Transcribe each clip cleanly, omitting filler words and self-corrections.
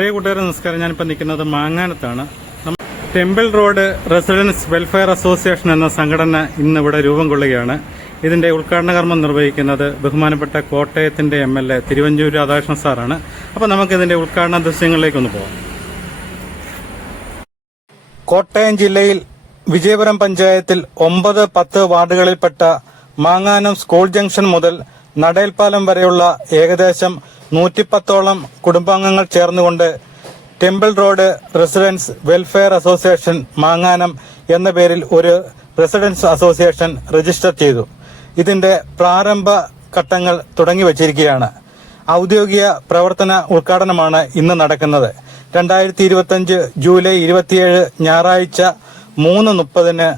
പ്രിയ കൂട്ടുകാരെ നമസ്കാരം. ഞാനിപ്പോൾ നിൽക്കുന്നത് മാങ്ങാനത്താണ്. Temple road residence welfare association എന്ന സംഘടന ഇന്നിവിടെ രൂപം കൊള്ളുകയാണ്. ഇതിന്റെ ഉദ്ഘാടന കർമ്മം നിർവഹിക്കുന്നത് ബഹുമാനപ്പെട്ട കോട്ടയത്തിന്റെ MLA തിരുവഞ്ചൂർ രാധാകൃഷ്ണൻ സാറാണ്. അപ്പോൾ നമുക്ക് ഇതിന്റെ ഉദ്ഘാടന ദൃശ്യങ്ങളിലേക്കൊന്ന് പോകാം. കോട്ടയം ജില്ലയിൽ വിജയപുരം പഞ്ചായത്തിൽ 9, 10 വാർഡുകളിൽപ്പെട്ട മാങ്ങാനം സ്കൂൾ ജംഗ്ഷൻ മുതൽ നടേൽപ്പാലം വരെയുള്ള ഏകദേശം 110ഓളം കുടുംബാംഗങ്ങൾ ചേർന്നുകൊണ്ട് temple road residence welfare association മാങ്ങാനം എന്ന പേരിൽ ഒരു റെസിഡൻസ് അസോസിയേഷൻ രജിസ്റ്റർ ചെയ്തു. ഇതിന്റെ പ്രാരംഭ ഘട്ടങ്ങൾ തുടങ്ങി വച്ചിരിക്കുകയാണ്. ഔദ്യോഗിക പ്രവർത്തന ഉദ്ഘാടനമാണ് ഇന്ന് നടക്കുന്നത്. 2025 ജൂലൈ 27 ഞായറാഴ്ച 3:30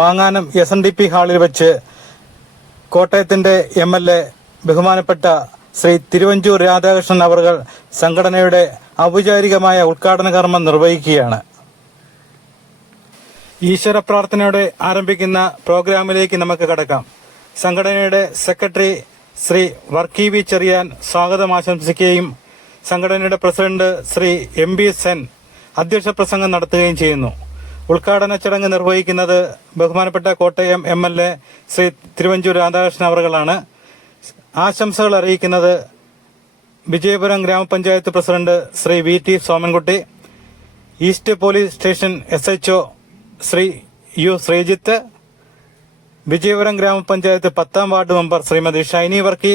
മാങ്ങാനം SNDP ഹാളിൽ വെച്ച് കോട്ടയത്തിന്റെ MLA ബഹുമാനപ്പെട്ട ശ്രീ തിരുവഞ്ചൂർ രാധാകൃഷ്ണൻ അവർ സംഘടനയുടെ ഔപചാരികമായ ഉദ്ഘാടന കർമ്മം നിർവഹിക്കുകയാണ്. ഈശ്വര പ്രാർത്ഥനയോടെ ആരംഭിക്കുന്ന പ്രോഗ്രാമിലേക്ക് നമുക്ക് കടക്കാം. സംഘടനയുടെ സെക്രട്ടറി ശ്രീ വർക്കി വി ചെറിയാൻ സ്വാഗതം ആശംസിക്കുകയും സംഘടനയുടെ പ്രസിഡന്റ് ശ്രീ MB സെൻ അധ്യക്ഷ പ്രസംഗം നടത്തുകയും ചെയ്യുന്നു. ഉദ്ഘാടന ചടങ്ങ് നിർവഹിക്കുന്നത് ബഹുമാനപ്പെട്ട കോട്ടയം MLA ശ്രീ തിരുവഞ്ചൂർ രാധാകൃഷ്ണൻ അവർകളാണ്. ആശംസകൾ അറിയിക്കുന്നത് Vijayapuram grama panchayat president Shri VT Somankutty, east police station SHO Shri U Sreejith, Vijayapuram grama panchayat 10ാം വാർഡ് മെമ്പർ ശ്രീമതി ഷൈനി വർക്കി,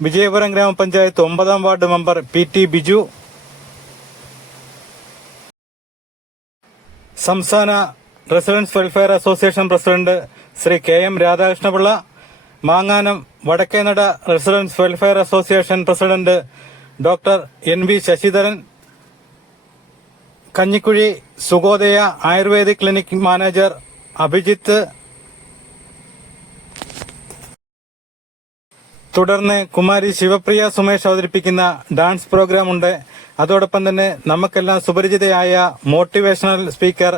വിജയപുരം ഗ്രാമപഞ്ചായത്ത് 9ാം വാർഡ് മെമ്പർ PT ബിജു, സംസ്ഥാന residence welfare association president Shri KM Radhakrishnapillai, മാങ്ങാനം Vadakkenada residence welfare association president doctor NV Sasidharan, Kanjikuzhy Sugodaya ayurvedic clinic manager Abhijith, തുടർന്ന് കുമാരി ശിവപ്രിയ സുമേഷ് അവതരിപ്പിക്കുന്ന ഡാൻസ് പ്രോഗ്രാം ഉണ്ട്. അതോടൊപ്പം തന്നെ നമുക്കെല്ലാം സുപരിചിതയായ മോട്ടിവേഷണൽ സ്പീക്കർ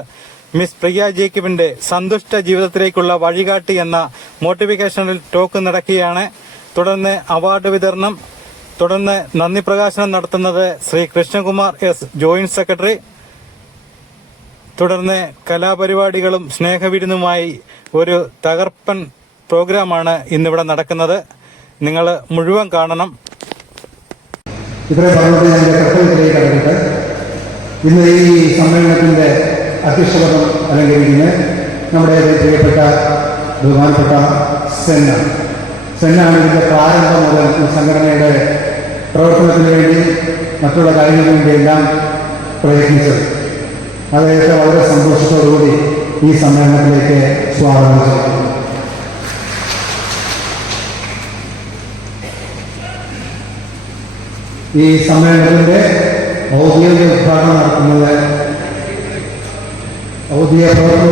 മിസ് പ്രിയ ജേക്കബിന്റെ സന്തുഷ്ട ജീവിതത്തിലേക്കുള്ള വഴികാട്ടി എന്ന മോട്ടിവേഷണൽ ടോക്ക് നടക്കുകയാണ്. തുടർന്ന് അവാർഡ് വിതരണം, തുടർന്ന് നന്ദി പ്രകാശനം നടത്തുന്നത് Shri Krishnakumar S joint secretary. തുടർന്ന് കലാപരിപാടികളും സ്നേഹവിരുന്നുമായി ഒരു തകർപ്പൻ പ്രോഗ്രാമാണ് ഇന്നിവിടെ നടക്കുന്നത്. നിങ്ങൾ മുഴുവൻ കാണണം. ഇത്രയും പറഞ്ഞിട്ട് ഞാൻ കർത്തവ്യത്തിലേക്ക് കടന്നിട്ട് ഇന്ന് ഈ സമ്മേളനത്തിന്റെ അധ്യക്ഷപദം അലങ്കരിക്കുന്ന നമ്മുടെ പ്രിയപ്പെട്ട ബഹുമാനപ്പെട്ട സെന്നാണ് ഇതിന്റെ പ്രാരംഭം മുതൽ ഈ സംഘടനയുടെ പ്രവർത്തനത്തിന് വേണ്ടി മറ്റുള്ള കാര്യങ്ങൾക്ക് വേണ്ടിയെല്ലാം പ്രയത്നിച്ചത്. അദ്ദേഹത്തെ വളരെ സന്തോഷത്തോടുകൂടി ഈ സമ്മേളനത്തിലേക്ക് സ്വാഗതം ചെയ്യുന്നു. ഈ സമ്മേളനത്തിന്റെ ഔദ്യോഗിക പ്രവർത്തന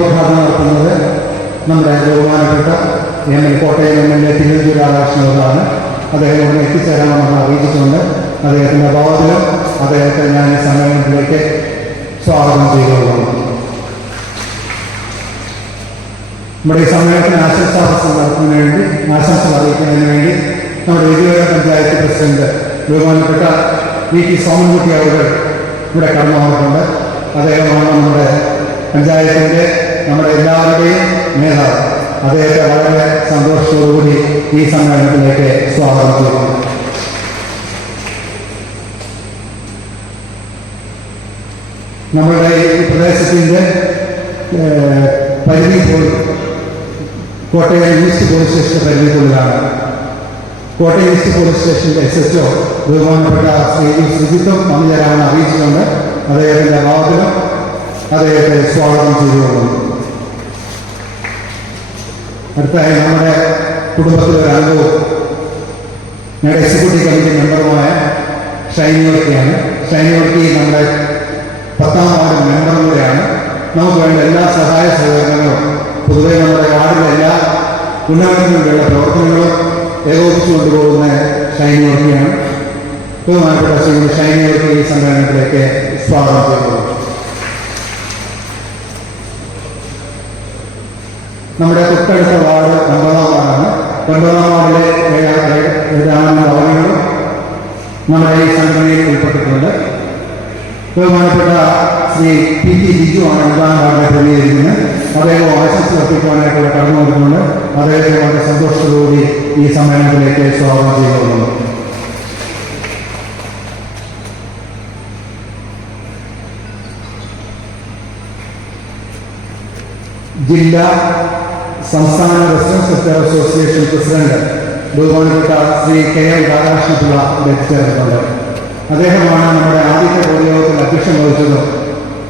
ഉദ്ഘാടനം നടത്തുന്നത് നമ്മുടെ ബഹുമാനപ്പെട്ട കോട്ടയം MLA തിരുവഞ്ചൂർ രാധാകൃഷ്ണനാണ്. അദ്ദേഹം ഇവിടെ എത്തിച്ചേരാമെന്ന് അറിയിച്ചിട്ടുണ്ട്. അദ്ദേഹത്തിന്റെ അഭാവത്തിലും അദ്ദേഹത്തെ ഞാൻ ഈ സമ്മേളനത്തിലേക്ക് സ്വാഗതം ചെയ്തുകൊള്ളുന്നു. നമ്മുടെ ഈ സമ്മേളനത്തിന് ആശംസാപ്രസംഗം നടത്തുന്നതിന് വേണ്ടി, ആശംസ അറിയിക്കുന്നതിന് വേണ്ടി നമ്മുടെ വിജയപുരം പഞ്ചായത്ത് പ്രസിഡന്റ് ബഹുമാനപ്പെട്ട VT സോമൻകുട്ടി അവർ ഇവിടെ കടന്നു വന്നിട്ടുണ്ട്. അദ്ദേഹമാണ് നമ്മുടെ പഞ്ചായത്തിന്റെ, നമ്മുടെ എല്ലാവരുടെയും നേതാവ്. അദ്ദേഹത്തെ വളരെ സന്തോഷത്തോടുകൂടി ഈ സമ്മേളനത്തിലേക്ക് സ്വാഗതം ചെയ്യുന്നു. നമ്മുടെ ഈ പ്രദേശത്തിന്റെ പരിധി കോട്ടയം ഈസ്റ്റ് പോലീസ് സ്റ്റേഷന്റെ പരിധിക്കുള്ളിലാണ്. കോട്ടയം ഈസ്റ്റ് പോലീസ് സ്റ്റേഷന്റെ SHO ബഹുമാനപ്പെട്ട ശ്രീ ശ്രീജിത്തും വന്നുചേരാമെന്ന് അറിയിച്ചിട്ടുണ്ട്. അദ്ദേഹത്തിന്റെ അഭാവത്തിലും അദ്ദേഹത്തെ സ്വാഗതം ചെയ്തുകൊള്ളുന്നു. അടുത്തായി നമ്മുടെ കുടുംബത്തിലെ ഒരു അംഗവും ഞങ്ങളുടെ എക്സിക്യൂട്ടീവ് കമ്മിറ്റി മെമ്പറുമായ ഷൈനി വർക്കിയാണ്. ഷൈനി വർക്കി നമ്മുടെ 10ാം വാർഡ് മെമ്പറും കൂടെയാണ്. നമുക്ക് വേണ്ട എല്ലാ സഹായ സഹകരണങ്ങളും പൊതുവെ നമ്മുടെ വാർഡിലെ എല്ലാ ഉന്നമനത്തിനു വേണ്ടിയുള്ള പ്രവർത്തനങ്ങളും ഏകോപിച്ചു കൊണ്ടുപോകുന്ന ഷൈനി വർക്കിയാണ്. ബഹുമാനപ്പെട്ട ശ്രീ ഷൈനി വർക്കി ഈ സമ്മേളനത്തിലേക്ക് സ്വാഗതം ചെയ്യുന്നു. നമ്മുടെ തൊട്ടടുത്ത വാർഡ് 9ാം വാർഡാണ്. 9ാം വാർഡിലെ ഏതാനും ഭവനങ്ങളും നമ്മുടെ ഈ സംഘടനയിൽ ഉൾപ്പെട്ടിട്ടുണ്ട്. ബഹുമാനപ്പെട്ട ശ്രീ പി ടി ലിജു ആണ് ഒന്നാം വാർഡിനെ പ്രതിനിധീകരിക്കുന്നത്. അദ്ദേഹം ആശംസ അർപ്പിക്കുവാനായിട്ടുള്ള കടന്നു വന്നിട്ടുണ്ട്. അദ്ദേഹത്തെ വളരെ സന്തോഷത്തോടുകൂടി ഈ സമ്മേളനത്തിലേക്ക് സ്വാഗതം ചെയ്തുകൊള്ളുന്നു. ജില്ലാ സംസ്ഥാന റെസിഡൻസ് സെക്ടർ അസോസിയേഷൻ പ്രസിഡന്റ് ബഹുമാനപ്പെട്ട ശ്രീ കെ എൽ രാധാകൃഷ്ണപിള്ള എത്തിച്ചേർന്നിട്ടുണ്ട്. അദ്ദേഹമാണ് നമ്മുടെ ആദ്യത്തെ പൊതുയോഗത്തിൽ അധ്യക്ഷം വഹിച്ചതും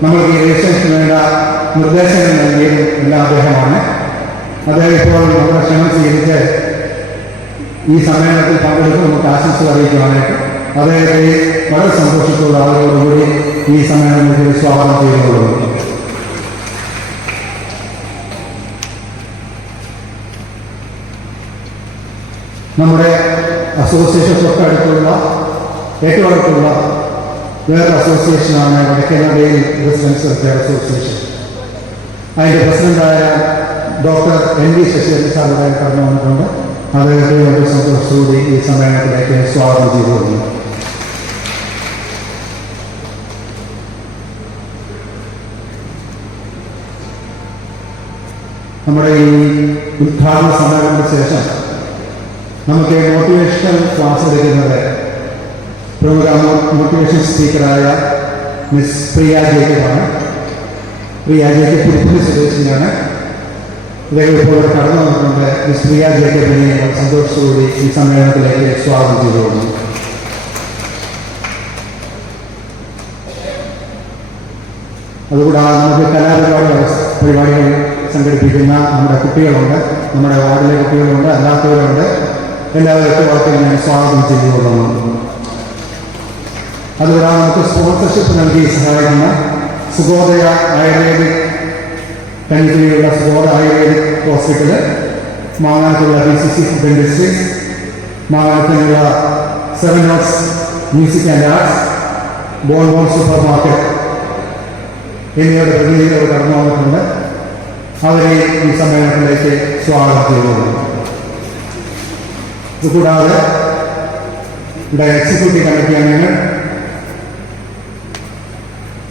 നമ്മൾക്ക് ഈ രജിസ്ട്രേഷന് വേണ്ട നിർദ്ദേശങ്ങൾ നൽകിയതും എല്ലാം അദ്ദേഹമാണ്. അദ്ദേഹം ഇപ്പോൾ നമ്മുടെ ക്ഷണം സ്വീകരിച്ച് ഈ സമ്മേളനത്തിൽ പങ്കെടുത്ത് നമുക്ക് ആശംസ അറിയിക്കുവാനായിട്ട് അദ്ദേഹത്തെ വളരെ സന്തോഷത്തോടെ ആളുകളോടുകൂടി ഈ സമ്മേളനത്തിൽ സ്വാഗതം ചെയ്തുകൊള്ളുന്നു. നമ്മുടെ അസോസിയേഷൻ തൊട്ടടുത്തുള്ള ഏറ്റവും അടുത്തുള്ള വേറൊരു അസോസിയേഷനാണ് വടക്കേനടയിൽ റെസിഡൻസ് വെൽഫെയർ അസോസിയേഷൻ. അതിൻ്റെ പ്രസിഡന്റായ ഡോക്ടർ എൻ വി ശശിധരൻ സാറിനെ കടന്നു വന്നിട്ടുണ്ട്. അദ്ദേഹത്തെ വളരെ സന്തോഷത്തോടെ ഈ സമ്മേളനത്തിലേക്ക് സ്വാഗതം ചെയ്തുകൊള്ളുന്നു. നമ്മുടെ ഈ ഉദ്ഘാടന സമ്മേളനത്തിന് ശേഷം നമുക്ക് മോട്ടിവേഷണൽ ക്ലാസ് എടുക്കുന്നത് പ്രമുഖ മോട്ടിവേഷൻ സ്പീക്കറായ മിസ് പ്രിയ ജേക്കബാണ്. പ്രിയ ജേക്കബ് പുതുപ്പള്ളി സ്വദേശിയാണ്. ഇദ്ദേഹം ഇപ്പോൾ കടന്നു വന്നിട്ടുണ്ട്. മിസ് പ്രിയ ജേക്കബിനെ സന്തോഷത്തോടെ ഈ സമ്മേളനത്തിലേക്ക് സ്വാഗതം ചെയ്തുകൊള്ളുന്നു. അതുകൂടാതെ നമുക്ക് പരിപാടികൾ സംഘടിപ്പിക്കുന്ന നമ്മുടെ കുട്ടികളുണ്ട്. നമ്മുടെ വാർഡിലെ കുട്ടികളുണ്ട്, അല്ലാത്തവരുണ്ട്. എല്ലാവരും വാക്കിൽ ഞാൻ സ്വാഗതം ചെയ്തുകൊള്ളുന്നു. അതുകൂടാതെ നമുക്ക് സ്പോൺസർഷിപ്പ് നൽകി സഹായിക്കുന്ന സുഗോദയ ആയുർവേദിക് കഞ്ഞിക്കുഴിയുള്ള സുഗോദ ആയുർവേദിക് ഹോസ്പിറ്റല്, മാങ്ങാനത്തുള്ള PCC ഫുഡ് ഇൻഡസ്ട്രി, മാങ്ങാനത്തിനുള്ള 7 notes music and arts, bon super market എന്നിവയുടെ പ്രതിനിധികൾ കടന്നു വന്നിട്ടുണ്ട്. അവരെ ഈ സമ്മേളനത്തിലേക്ക് സ്വാഗതം ചെയ്തുകൊള്ളുന്നു. ഇതുകൂടാതെ ഇവിടെ എക്സിക്യൂട്ടീവ് കമ്മിറ്റി അംഗങ്ങൾ,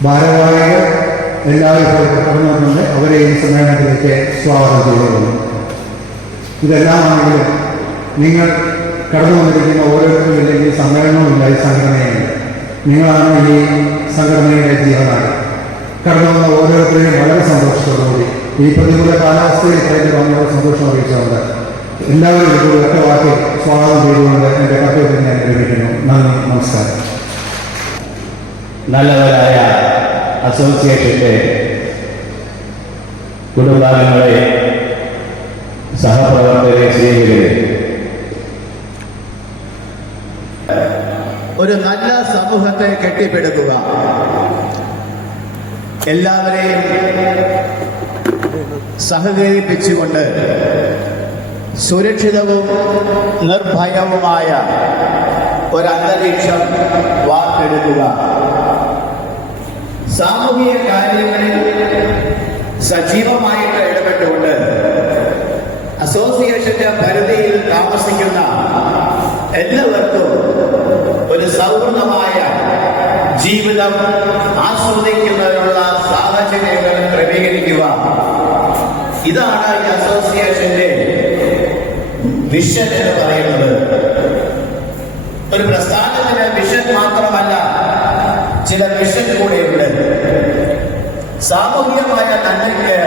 ഭാരവാഹികൾ എല്ലാവരും കടന്നു വന്നിട്ടുണ്ട്. അവരെ ഈ സമ്മേളനത്തിലേക്ക് സ്വാഗതം ചെയ്തുകൊള്ളുന്നു. ഇതെല്ലാമാണെങ്കിലും നിങ്ങൾ കടന്നു വന്നിരിക്കുന്ന ഓരോരുത്തരും ഇല്ലെങ്കിൽ സമ്മേളനവുമില്ല, ഈ സംഘടനയുണ്ട്. നിങ്ങളാണ് ഈ സംഘടനയുടെ ജീവനാണ്. കടന്നു വന്ന ഓരോരുത്തരെയും വളരെ സന്തോഷത്തോടുകൂടി ഈ പ്രതികൂല കാലാവസ്ഥയിൽ കഴിഞ്ഞ് വന്നവർ സന്തോഷം അറിയിച്ചുകൊണ്ട് എല്ലാവരും ഒരു ഒറ്റ വാക്കിൽ സ്വാഗതം ചെയ്തുകൊണ്ട് എൻ്റെ കർത്തവ്യത്തിൽ ഞാൻ ലഭിക്കുന്നു. നന്ദി, നമസ്കാരം. നല്ലവരായ അസോസിയേഷന്റെ കുടുംബാംഗങ്ങളെ, സഹപ്രവർത്തകരെ, സ്നേഹിതരെ, ഒരു നല്ല സമൂഹത്തെ കെട്ടിപ്പടുക്കുക, എല്ലാവരെയും സഹകരിപ്പിച്ചുകൊണ്ട് സുരക്ഷിതവും നിർഭയവുമായ ഒരന്തരീക്ഷം വാർത്തെടുക്കുക, സാമൂഹിക കാര്യങ്ങളിൽ സജീവമായിട്ട് ഇടപെട്ടുകൊണ്ട് അസോസിയേഷന്റെ പരിധിയിൽ താമസിക്കുന്ന എല്ലാവർക്കും ഒരു സൗഹൃദമായ ജീവിതം ആസ്വദിക്കുന്നതിനുള്ള സാഹചര്യങ്ങൾ ക്രമീകരിക്കുക. ഇതാണ് ഈ അസോസിയേഷന്റെ വിഷൻ എന്ന് പറയുന്നത്. ഒരു പ്രസ്ഥാനത്തിന് വിഷൻ മാത്രമല്ല, ചില വിഷൻ കൂടെയുണ്ട്. സാമൂഹികമായ നന്മയ്ക്ക്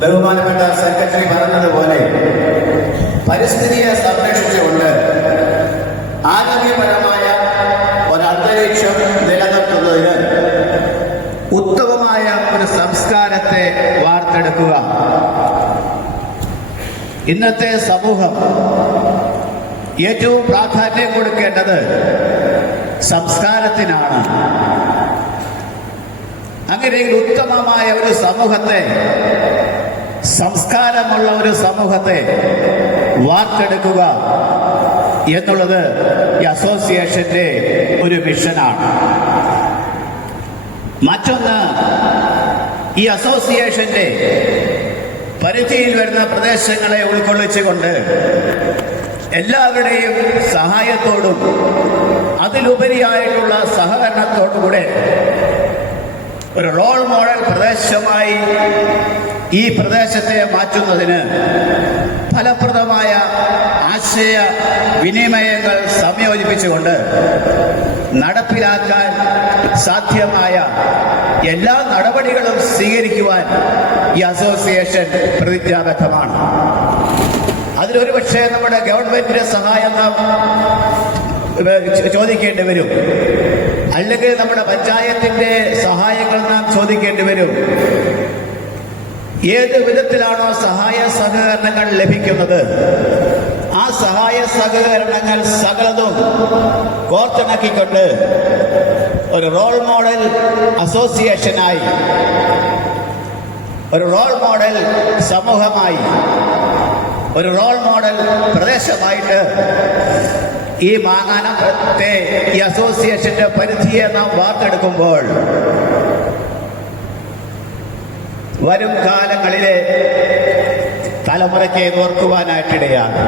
ബഹുമാനപ്പെട്ട സെക്രട്ടറി പറഞ്ഞതുപോലെ പരിസ്ഥിതിയെ സംരക്ഷിച്ചുകൊണ്ട് ആരോഗ്യപരമായ ഒരന്തരീക്ഷം നിലനിർത്തുന്നതിന് ഉത്തമമായ ഒരു സംസ്കാരത്തെ വാർത്തെടുക്കുക. ഇന്നത്തെ സമൂഹം ഏറ്റവും പ്രാധാന്യം കൊടുക്കേണ്ടത് സംസ്കാരത്തിനാണ്. അങ്ങനെയെങ്കിൽ ഉത്തമമായ ഒരു സമൂഹത്തെ, സംസ്കാരമുള്ള ഒരു സമൂഹത്തെ വാർത്തെടുക്കുക എന്നുള്ളത് ഈ അസോസിയേഷന്റെ ഒരു മിഷനാണ്. മറ്റൊന്ന്, ഈ അസോസിയേഷന്റെ പരിധിയിൽ വരുന്ന പ്രദേശങ്ങളെ ഉൾക്കൊള്ളിച്ചുകൊണ്ട് എല്ലാവരുടെയും സഹായത്തോടും അതിലുപരിയായിട്ടുള്ള സഹകരണത്തോടുകൂടെ ഒരു റോൾ മോഡൽ പ്രദേശമായി ഈ പ്രദേശത്തെ മാറ്റുന്നതിന് ഫലപ്രദമായ ആശയ വിനിമയങ്ങൾ സംയോജിപ്പിച്ചുകൊണ്ട് നടപ്പിലാക്കാൻ സാധ്യമായ എല്ലാ നടപടികളും സ്വീകരിക്കുവാൻ ഈ അസോസിയേഷൻ പ്രതിജ്ഞാബദ്ധമാണ്. അതിലൊരു പക്ഷേ നമ്മുടെ ഗവൺമെന്റിന്റെ സഹായം നാം ചോദിക്കേണ്ടി വരും, അല്ലെങ്കിൽ നമ്മുടെ പഞ്ചായത്തിന്റെ സഹായങ്ങൾ നാം ചോദിക്കേണ്ടി വരും. ഏത് വിധത്തിലാണോ സഹായ സഹകരണങ്ങൾ ലഭിക്കുന്നത്, ആ സഹായ സഹകരണങ്ങൾ സകലതും കോർത്തിണക്കിക്കൊണ്ട് ഒരു റോൾ മോഡൽ അസോസിയേഷനായി, ഒരു റോൾ മോഡൽ സമൂഹമായി, ഒരു റോൾ മോഡൽ പ്രദേശമായിട്ട് ഈ മാങ്ങാനത്തെ ഈ അസോസിയേഷന്റെ പരിധിയെ നാം വാർത്തെടുക്കുമ്പോൾ വരും കാലങ്ങളിലെ തലമുറയ്ക്ക് ഓർക്കുവാനായിട്ടിടയാണ്.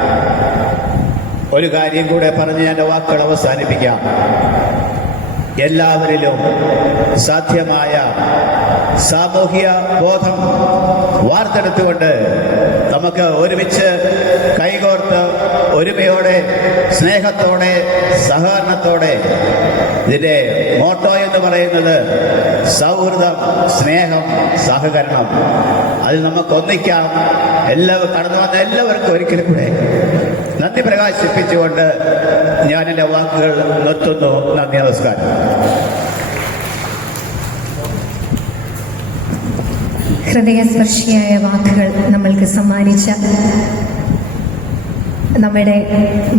ഒരു കാര്യം കൂടെ പറഞ്ഞ് ഞാൻ വാക്കുകൾ അവസാനിപ്പിക്കാം. എല്ലാവരിലും സാധ്യമായ സാമൂഹ്യ ബോധം വാർത്തെടുത്തുകൊണ്ട് നമുക്ക് ഒരുമിച്ച് കൈകോർത്ത് ഒരുമയോടെ സ്നേഹത്തോടെ സഹകരണത്തോടെ, ഇതിന്റെ മോട്ടോ എന്ന് പറയുന്നത് സൗഹൃദം, സ്നേഹം, സഹകരണം, അതിൽ നമുക്ക് ഒന്നിക്കാം. കടന്നു വന്ന എല്ലാവർക്കും ഒരിക്കലും കൂടെ നന്ദി പ്രകാശിപ്പിച്ചുകൊണ്ട് ഞാൻ എൻ്റെ വാക്കുകൾ നിർത്തുന്നു. നന്ദി, നമസ്കാരം. ഹൃദയസ്പർശിയായ വാക്കുകൾ നമ്മൾക്ക് സമ്മാനിച്ച നമ്മുടെ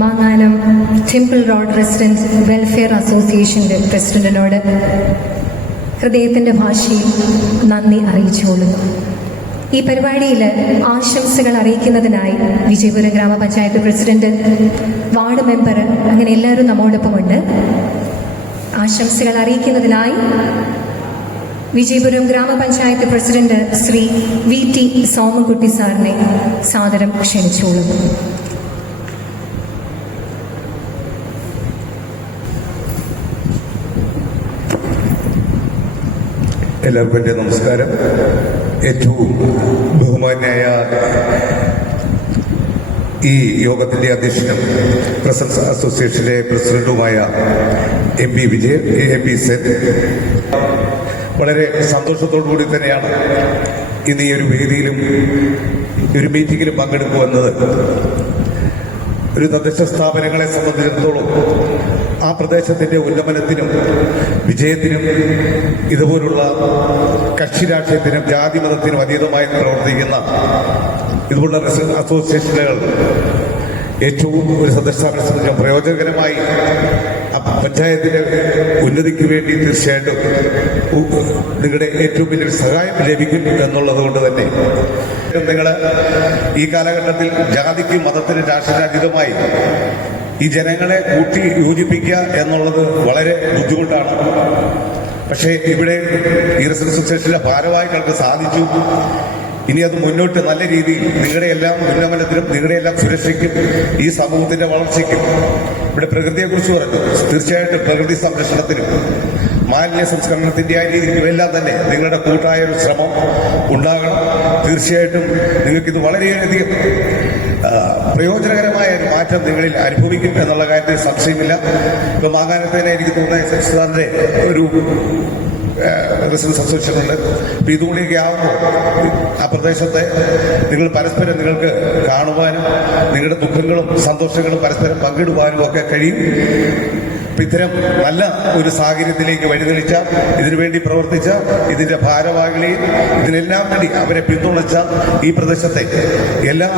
മാങ്ങാനം ടെമ്പിൾ റോഡ് റെസിഡൻസ് വെൽഫെയർ അസോസിയേഷൻ്റെ പ്രസിഡന്റിനോട് ഹൃദയത്തിൻ്റെ ഭാഷയിൽ നന്ദി അറിയിച്ചുകൊള്ളുന്നു. ഈ പരിപാടിയിൽ ആശംസകൾ അറിയിക്കുന്നതിനായി Vijayapuram grama panchayat president, ward member, അങ്ങനെ എല്ലാവരും നമ്മോടൊപ്പമുണ്ട്. ആശംസകൾ അറിയിക്കുന്നതിനായി വിജയപുരം ഗ്രാമപഞ്ചായത്ത് പ്രസിഡന്റ് ശ്രീ VT സോമൻകുട്ടി സാറിനെ സാദരം ക്ഷണിച്ചുകൊള്ളുന്നു. എല്ലാവർക്കും എൻ്റെ നമസ്കാരം. ഏറ്റവും ബഹുമാന്യായ ഈ യോഗത്തിൻ്റെ അധ്യക്ഷനും പ്രസൻസ് അസോസിയേഷന്റെ പ്രസിഡന്റുമായ MP വിജയൻ, MP സേത്, വളരെ സന്തോഷത്തോടു കൂടി തന്നെയാണ് ഇന്ന് ഈ ഒരു വേദിയിലും ഒരു മീറ്റിംഗിലും പങ്കെടുക്കുമെന്നത്. ഒരു തദ്ദേശ സ്ഥാപനങ്ങളെ സംബന്ധിച്ചിടത്തോളം ആ പ്രദേശത്തിന്റെ ഉന്നമനത്തിനും വിജയത്തിനും ഇതുപോലുള്ള കക്ഷി രാഷ്ട്രീയത്തിനും ജാതി മതത്തിനും അതീതമായി പ്രവർത്തിക്കുന്ന ഇതുപോലുള്ള അസോസിയേഷനുകൾ ഏറ്റവും ഒരു തദ്ദേശ സ്ഥാപനത്തെ സംബന്ധിച്ച് പ്രയോജനകരമായി പഞ്ചായത്തിന്റെ ഉന്നതിക്ക് വേണ്ടി തീർച്ചയായിട്ടും നിങ്ങളുടെ ഏറ്റവും വലിയൊരു സഹായം ലഭിക്കും എന്നുള്ളത് കൊണ്ട് തന്നെ നിങ്ങൾ ഈ കാലഘട്ടത്തിൽ ജാതിക്കും മതത്തിനും രാഷ്ട്രീയതീതമായി ഈ ജനങ്ങളെ കൂട്ടി യോജിപ്പിക്കുക എന്നുള്ളത് വളരെ ബുദ്ധിമുട്ടാണ്. പക്ഷേ ഇവിടെ ഈ റെസിഡൻസ് അസോസിയേഷനിലെ ഭാരവാഹികൾക്ക് സാധിച്ചു. ഇനി അത് മുന്നോട്ട് നല്ല രീതിയിൽ നിങ്ങളുടെ എല്ലാം ഉന്നമനത്തിനും നിങ്ങളുടെ എല്ലാം സുരക്ഷയ്ക്കും ഈ സമൂഹത്തിന്റെ വളർച്ചയ്ക്കും, ഇവിടെ പ്രകൃതിയെക്കുറിച്ച് പറഞ്ഞു, തീർച്ചയായിട്ടും പ്രകൃതി സംരക്ഷണത്തിനും മാലിന്യ സംസ്കരണത്തിന്റെ ആ രീതിക്കും എല്ലാം തന്നെ നിങ്ങളുടെ കൂട്ടായ ഒരു ശ്രമം ഉണ്ടാകണം. തീർച്ചയായിട്ടും നിങ്ങൾക്കിത് വളരെയധികം പ്രയോജനകരമായ ഒരു മാറ്റം നിങ്ങളിൽ അനുഭവിക്കും എന്നുള്ള കാര്യത്തിൽ സംശയമില്ല. ഇപ്പൊ മാങ്ങാനത്തേനെ എനിക്ക് തോന്നുന്ന സാറിന്റെ ഒരു റെസിഡൻസ് അസോസിയേഷൻ ഉണ്ട്. അപ്പൊ ഇതുകൂടിയൊക്കെ ആവുമ്പോൾ ആ പ്രദേശത്തെ നിങ്ങൾ പരസ്പരം നിങ്ങൾക്ക് കാണുവാനും നിങ്ങളുടെ ദുഃഖങ്ങളും സന്തോഷങ്ങളും പരസ്പരം പങ്കിടുവാനും ഒക്കെ കഴിയും. ഇത്തരം നല്ല ഒരു സാഹചര്യത്തിലേക്ക് വഴിതെളിച്ച, ഇതിനുവേണ്ടി പ്രവർത്തിച്ച ഇതിന്റെ ഭാരവാഹികളെയും ഇതിനെല്ലാം വേണ്ടി അവരെ പിന്തുണച്ച ഈ പ്രദേശത്തെ എല്ലാ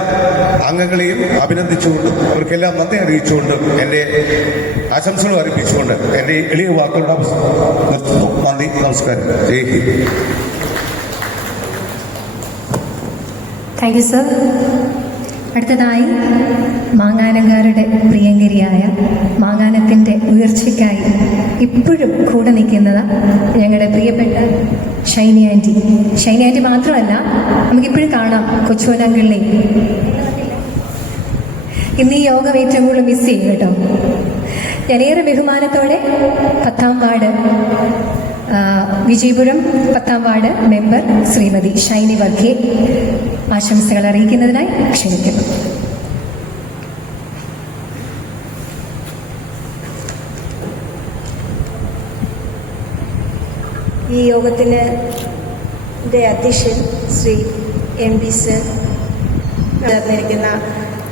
അംഗങ്ങളെയും അഭിനന്ദിച്ചുകൊണ്ടും അവർക്കെല്ലാം നന്ദി അറിയിച്ചുകൊണ്ടും എൻ്റെ ആശംസകൾ അറിയിച്ചുകൊണ്ട് എൻ്റെ എളിയ വാക്കുകളുടെ നിർത്തുന്നു. നന്ദി, നമസ്കാരം. Jai Hind. Thank you sir. അടുത്തതായി മാങ്ങാനക്കാരുടെ പ്രിയങ്കരിയായ മാങ്ങാനത്തിൻ്റെ ഉയർച്ചയ്ക്കായി ഇപ്പോഴും കൂടെ നിൽക്കുന്നത് ഞങ്ങളുടെ പ്രിയപ്പെട്ട ഷൈനി ആൻറ്റി. ഷൈനി ആൻറ്റി മാത്രമല്ല, നമുക്കിപ്പോഴും കാണാം കൊച്ചുവനങ്ങളിലേക്ക്. ഇന്ന് ഈ യോഗം ഏറ്റവും കൂടുതൽ മിസ് ചെയ്യും കേട്ടോ. ഞാനേറെ ബഹുമാനത്തോടെ 10ാം വാർഡ് വിജയപുരം 10ാം വാർഡ് മെമ്പർ ശ്രീമതി ഷൈനി വർക്കിയെ ആശംസകൾ അറിയിക്കുന്നതിനായി ക്ഷണിക്കുന്നു. ഈ യോഗത്തിന് അധ്യക്ഷൻ ശ്രീ MD സർ, ചേർന്നിരിക്കുന്ന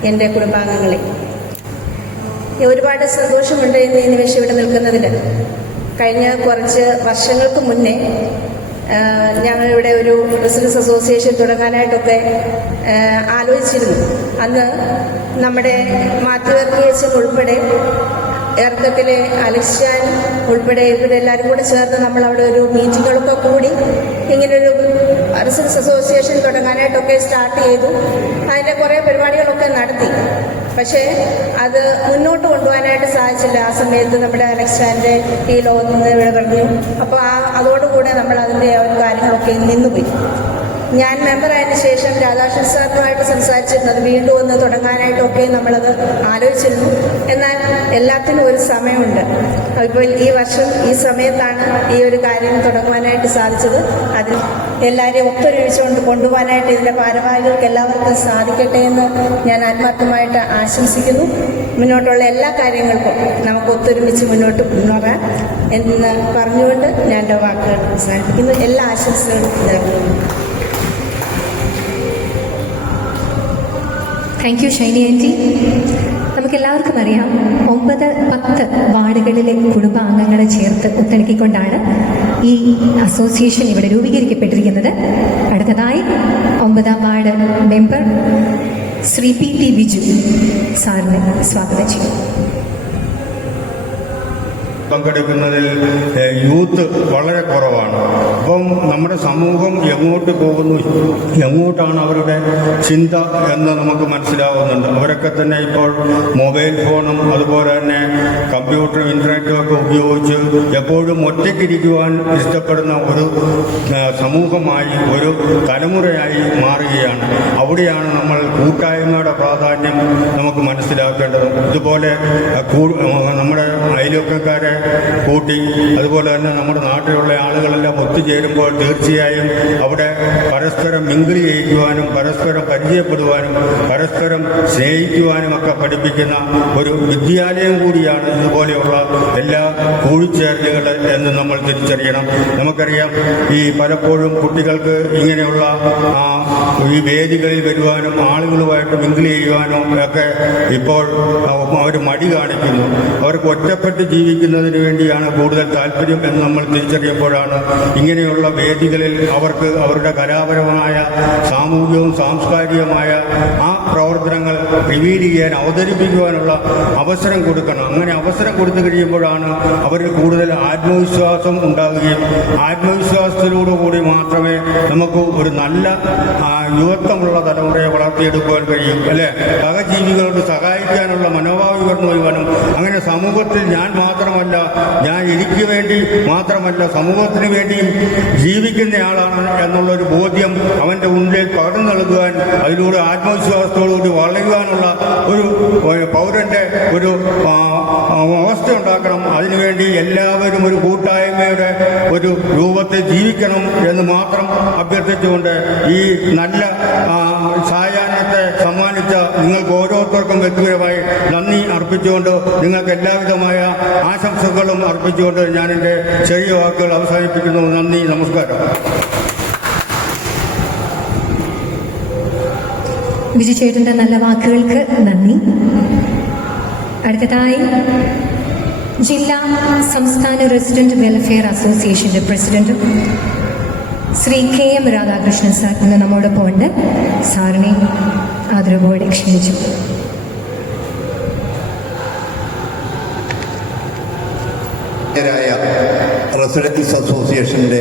എൻ്റെ കുടുംബാംഗങ്ങളെ, ഒരുപാട് സന്തോഷമുണ്ട് ഇന്ന് ഈ നിമിഷം ഇവിടെ നിൽക്കുന്നതിൽ. കഴിഞ്ഞ കുറച്ച് വർഷങ്ങൾക്ക് മുന്നേ ഞങ്ങളിവിടെ ഒരു റെസിഡൻസ് അസോസിയേഷൻ തുടങ്ങാനായിട്ടൊക്കെ ആലോചിച്ചിരുന്നു. അന്ന് നമ്മുടെ മാത്യുവർഗീയച്ചൻ ഉൾപ്പെടെ ഏർക്കത്തിലെ അലക്സാൻ ഉൾപ്പെടെ ഇവരെല്ലാവരും കൂടെ ചേർന്ന് നമ്മളവിടെ ഒരു മീറ്റിങ്ങുകളൊക്കെ കൂടി ഇങ്ങനൊരു റെസിഡൻസ് അസോസിയേഷൻ തുടങ്ങാനായിട്ടൊക്കെ സ്റ്റാർട്ട് ചെയ്തു. അതിൻ്റെ കുറേ പരിപാടികളൊക്കെ നടത്തി. പക്ഷേ അത് മുന്നോട്ട് കൊണ്ടുപോകാനായിട്ട് സാധിച്ചില്ല. ആ സമയത്ത് നമ്മുടെ അലക്സാൻ്റെ ഈ ലോകത്ത് നിന്ന് ഇവിടെ പറഞ്ഞു. അപ്പോൾ അതോടുകൂടെ നമ്മൾ അതിൻ്റെ ഒരു കാര്യങ്ങളൊക്കെ നിന്നുപോയി. ഞാൻ മെമ്പറായതിനു ശേഷം രാധാകൃഷ്ണൻ സാറിനുമായിട്ട് സംസാരിച്ചിരുന്നത് വീണ്ടും ഒന്ന് തുടങ്ങാനായിട്ടൊക്കെ നമ്മളത് ആലോചിച്ചിരുന്നു. എന്നാൽ എല്ലാത്തിനും ഒരു സമയമുണ്ട്. ഇപ്പോൾ ഈ വർഷം ഈ സമയത്താണ് ഈ ഒരു കാര്യം തുടങ്ങുവാനായിട്ട് സാധിച്ചത്. അതിൽ എല്ലാവരെയും ഒത്തൊരുമിച്ചുകൊണ്ട് കൊണ്ടുപോകാനായിട്ട് ഇതിൻ്റെ ഭാരവാഹികൾക്ക് എല്ലാവർക്കും സാധിക്കട്ടെ എന്ന് ഞാൻ ആത്മാർത്ഥമായിട്ട് ആശംസിക്കുന്നു. മുന്നോട്ടുള്ള എല്ലാ കാര്യങ്ങൾക്കും നമുക്ക് ഒത്തൊരുമിച്ച് മുന്നോട്ട് മുന്നേറാൻ എന്ന് പറഞ്ഞുകൊണ്ട് ഞാൻ എൻ്റെ വാക്കുകൾ അവസാനിപ്പിക്കുന്നു. എല്ലാ ആശംസകളും നേർന്നു. Thank you Shiny aunty. നമുക്കെല്ലാവർക്കും അറിയാം 9-10 വാർഡുകളിലെ കുടുംബാംഗങ്ങളെ ചേർത്ത് ഒത്തിണക്കിക്കൊണ്ടാണ് ഈ അസോസിയേഷൻ ഇവിടെ രൂപീകരിക്കപ്പെട്ടിരിക്കുന്നത്. അടുത്തതായി 9ാം ward member Shri PT Biju സാറിനെ സ്വാഗതം ചെയ്യും. പങ്കെടുക്കുന്നതിൽ യൂത്ത് വളരെ കുറവാണ്. അപ്പം നമ്മുടെ സമൂഹം എങ്ങോട്ട് പോകുന്നു, എങ്ങോട്ടാണ് അവരുടെ ചിന്ത എന്ന് നമുക്ക് മനസ്സിലാവുന്നുണ്ട്. അവരൊക്കെ തന്നെ ഇപ്പോൾ മൊബൈൽ ഫോണും അതുപോലെ തന്നെ കമ്പ്യൂട്ടറും ഇൻ്റർനെറ്റും ഒക്കെ ഉപയോഗിച്ച് എപ്പോഴും ഒറ്റയ്ക്കിരിക്കുവാൻ ഇഷ്ടപ്പെടുന്ന ഒരു സമൂഹമായി, ഒരു തലമുറയായി മാറുകയാണ്. അവിടെയാണ് നമ്മൾ കൂട്ടായ്മയുടെ പ്രാധാന്യം നമുക്ക് മനസ്സിലാക്കേണ്ടത്. ഇതുപോലെ നമ്മുടെ അയൽവക്കക്കാരെ കൂട്ടി അതുപോലെ തന്നെ നമ്മുടെ നാട്ടിലുള്ള ആളുകളെല്ലാം ഒത്തുചേരുമ്പോൾ തീർച്ചയായും അവിടെ പരസ്പരം മിങ്കിൾ ചെയ്യിക്കുവാനും പരസ്പരം പരിചയപ്പെടുവാനും പരസ്പരം സ്നേഹിക്കുവാനും ഒക്കെ പഠിപ്പിക്കുന്ന ഒരു വിദ്യാലയം കൂടിയാണ് ഇതുപോലെയുള്ള എല്ലാ കൂടിച്ചേരലുകൾ എന്ന് നമ്മൾ തിരിച്ചറിയണം. നമുക്കറിയാം, ഈ പലപ്പോഴും കുട്ടികൾക്ക് ഇങ്ങനെയുള്ള ഈ വേദികളിൽ വരുവാനും ആളുകളുമായിട്ട് മിങ്കിൾ ചെയ്യുവാനും ഒക്കെ ഇപ്പോൾ അവർ മടി കാണിക്കുന്നു. അവർക്ക് ഒറ്റപ്പെട്ട് ജീവിക്കുന്നതിന് വേണ്ടിയാണ് കൂടുതൽ താല്പര്യം എന്ന് നമ്മൾ തിരിച്ചറിയുമ്പോഴാണ് ഇങ്ങനെയുള്ള വേദികളിൽ അവർക്ക് അവരുടെ കലാപരമായ സാമൂഹികവും സാംസ്കാരികമായ ആ പ്രവർത്തനങ്ങൾ റിവീൽ ചെയ്യാൻ, അവതരിപ്പിക്കുവാനുള്ള അവസരം കൊടുക്കണം. അങ്ങനെ അവസരം കൊടുത്തു കഴിയുമ്പോഴാണ് അവരിൽ കൂടുതൽ ആത്മവിശ്വാസം ഉണ്ടാകുകയും ആത്മവിശ്വാസത്തിലൂടെ മാത്രമേ നമുക്ക് ഒരു നല്ല യുവത്വമുള്ള തലമുറയെ വളർത്തിയെടുക്കുവാൻ കഴിയും. അല്ലെ, സഹജീവികളോട് സഹായിക്കാനുള്ള മനോഭാവം ഉയർന്നു വരുവാനും, അങ്ങനെ സമൂഹത്തിൽ ഞാൻ മാത്രമല്ല, ഞാൻ എനിക്ക് വേണ്ടി മാത്രമല്ല സമൂഹത്തിന് വേണ്ടിയും ജീവിക്കുന്നയാളാണ് എന്നുള്ളൊരു ബോധ്യം അവൻ്റെ ഉള്ളിൽ പകർന്നു നൽകുവാൻ, അതിലൂടെ ആത്മവിശ്വാസത്തോടുകൂടി വളരുവാനുള്ള ഒരു പൗരൻ്റെ ഒരു അവസ്ഥ ഉണ്ടാക്കണം. അതിനുവേണ്ടി എല്ലാവരും ഒരു കൂട്ടായ്മയുടെ ഒരു രൂപത്തിൽ ജീവിക്കണം എന്ന് മാത്രം അഭ്യർത്ഥിച്ചുകൊണ്ട് ഈ നല്ല സായാഹ്നത്തെ സമ്മാനിച്ച നിങ്ങൾക്ക് ഓരോരുത്തർക്കും വ്യക്തിപരമായി നന്ദി അർപ്പിച്ചുകൊണ്ട് നിങ്ങൾക്ക് എല്ലാവിധമായ ആശംസകളും അർപ്പിച്ചുകൊണ്ട് ഞാൻ എൻ്റെ ചെറിയ വാക്കുകൾ അവസാനിപ്പിക്കുന്നു. നന്ദി, നമസ്കാരം. ബിജു ചേട്ടൻ്റെ നല്ല വാക്കുകൾക്ക് നന്ദി. അടുത്തതായി ജില്ലാ സംസ്ഥാന റെസിഡന്റ് വെൽഫെയർ അസോസിയേഷന്റെ പ്രസിഡന്റും ശ്രീ KM രാധാകൃഷ്ണൻ സാർ ഇന്ന് നമ്മോടൊപ്പം ഉണ്ട്. സാറിനെ ആദരവോടെ ക്ഷണിച്ചു. റെസിഡൻസ് അസോസിയേഷൻ്റെ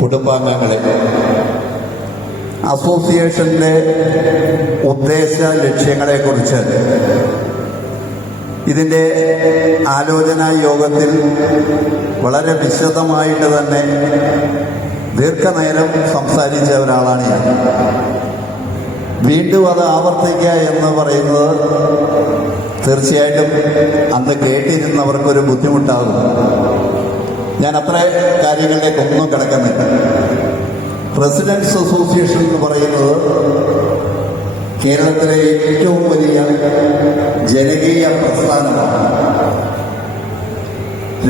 കുടുംബാംഗങ്ങളെ, അസോസിയേഷൻ്റെ ഉദ്ദേശ ലക്ഷ്യങ്ങളെക്കുറിച്ച് ഇതിൻ്റെ ആലോചനാ യോഗത്തിൽ വളരെ വിശദമായിട്ട് തന്നെ ദീർഘനേരം സംസാരിച്ച ഒരാളാണ് ഞാൻ. വീണ്ടും അത് ആവർത്തിക്കുക എന്ന് പറയുന്നത് തീർച്ചയായിട്ടും അന്ന് കേട്ടിരുന്നവർക്കൊരു ബുദ്ധിമുട്ടാകും. ഞാൻ അത്ര കാര്യങ്ങളിലേക്കൊന്നും കിടക്കുന്നില്ല. റെസിഡൻസ് അസോസിയേഷൻ എന്ന് പറയുന്നത് കേരളത്തിലെ ഏറ്റവും വലിയ ജനകീയ പ്രസ്ഥാനമാണ്.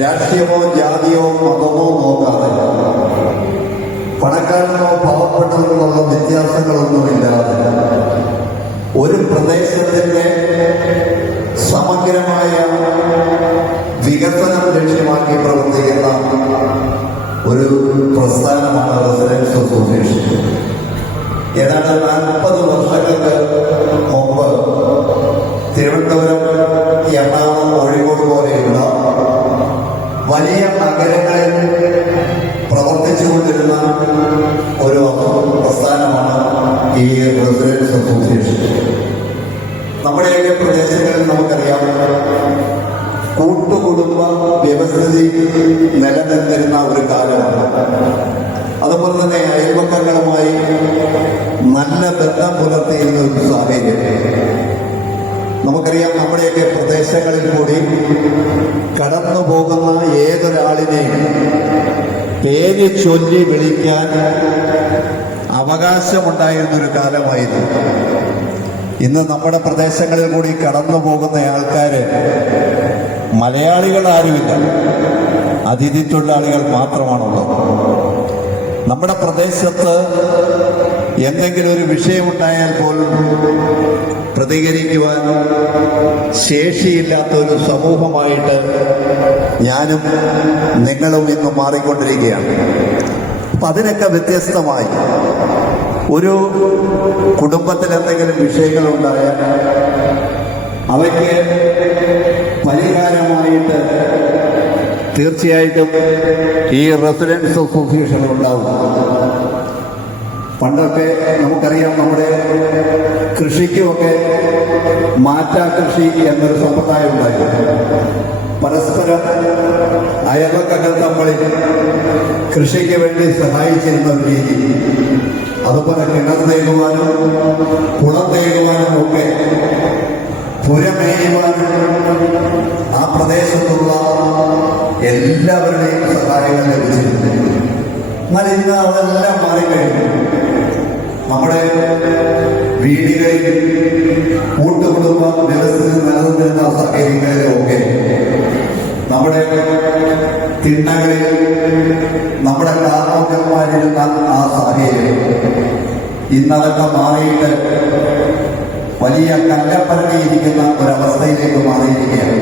രാഷ്ട്രീയമോ ജാതിയോ മതമോ നോക്കാതെ, പണക്കാരനോ പാവപ്പെട്ടവരെന്നുള്ള വ്യത്യാസങ്ങളൊന്നുമില്ലാതെ ഒരു പ്രദേശത്തിന്റെ സമഗ്രമായ വികസനം ലക്ഷ്യമാക്കി പ്രവർത്തിക്കുന്ന ഒരു പ്രസ്ഥാനമാണ് റെസിഡൻസ് അസോസിയേഷൻ. ഏതാണ്ട് 40 വർഷങ്ങൾക്ക് മുമ്പ് തിരുവനന്തപുരം, എറണാകുളം, കോഴിക്കോട് പോലെയുള്ള വലിയ നഗരങ്ങളിൽ പ്രവർത്തിച്ചുകൊണ്ടിരുന്ന ഒരു പ്രസ്ഥാനമാണ് ഈ റെസിഡൻസ് അസോസിയേഷൻ. നമ്മുടെയൊക്കെ പ്രദേശങ്ങളിൽ നമുക്കറിയാം, കൂട്ടുകുടുംബ വ്യവസ്ഥിതി നിലനിന്നിരുന്ന ഒരു കാലമാണ്. അതുപോലെ തന്നെ അയൽപക്കങ്ങളുമായി നല്ല ബന്ധം പുലർത്തിയിരുന്ന ഒരു സാഹചര്യം. നമുക്കറിയാം, നമ്മുടെയൊക്കെ പ്രദേശങ്ങളിൽ കൂടി കടന്നു പോകുന്ന ഏതൊരാളിനെയും പേര് ചൊല്ലി വിളിക്കാൻ അവകാശമുണ്ടായിരുന്നൊരു കാലമായിരുന്നു. ഇന്ന് നമ്മുടെ പ്രദേശങ്ങളിൽ കൂടി കടന്നു പോകുന്ന ആൾക്കാര് മലയാളികൾ ആരുമില്ല, അതിഥി തൊഴിലാളികൾ മാത്രമാണുള്ളത്. നമ്മുടെ പ്രദേശത്ത് എന്തെങ്കിലും ഒരു വിഷയമുണ്ടായാൽ പോലും പ്രതികരിക്കുവാൻ ശേഷിയില്ലാത്ത ഒരു സമൂഹമായിട്ട് ഞാനും നിങ്ങളും ഇന്ന് മാറിക്കൊണ്ടിരിക്കുകയാണ്. അപ്പം അതിനൊക്കെ വ്യത്യസ്തമായി ഒരു കുടുംബത്തിൽ എന്തെങ്കിലും വിഷയങ്ങളുണ്ടായാൽ അവയ്ക്ക് പരിഹാരമായിട്ട് തീർച്ചയായിട്ടും ഈ റെസിഡൻസ് അസോസിയേഷൻ ഉണ്ടാവും. പണ്ടൊക്കെ നമുക്കറിയാം, നമ്മുടെ കൃഷിക്കുമൊക്കെ മാറ്റാ കൃഷി എന്നൊരു സമ്പ്രദായം ഉണ്ടായിരുന്നു. പരസ്പരം അയൽപക്കങ്ങൾ തമ്മിൽ കൃഷിക്ക് വേണ്ടി സഹായിച്ചിരുന്ന ഒരു രീതി. അതുപോലെ കിണർ തേകുവാനും കുളം തേകുവാനും ഒക്കെ പുരമേയുവാനും ആ പ്രദേശത്തുള്ള എല്ലാവരുടെയും സഹായങ്ങൾ ലഭിച്ചിരുന്നു. എന്നാൽ ഇന്ന് അതെല്ലാം മാറിക്കഴിഞ്ഞു. നമ്മുടെ വീടുകളിൽ കൂട്ടുകുടുംബ വ്യവസ്ഥയിൽ നിലനിന്നിരുന്ന സാഹചര്യങ്ങളിലൊക്കെ നമ്മുടെ തിണ്ണകളിൽ നമ്മുടെ കാരണവന്മാരിരുന്ന ആ സാഹചര്യം ഇന്നതൊക്കെ മാറിയിട്ട് വലിയ കല്ലപ്പരണിയിരിക്കുന്ന ഒരവസ്ഥയിലേക്ക് മാറിയിരിക്കുകയാണ്.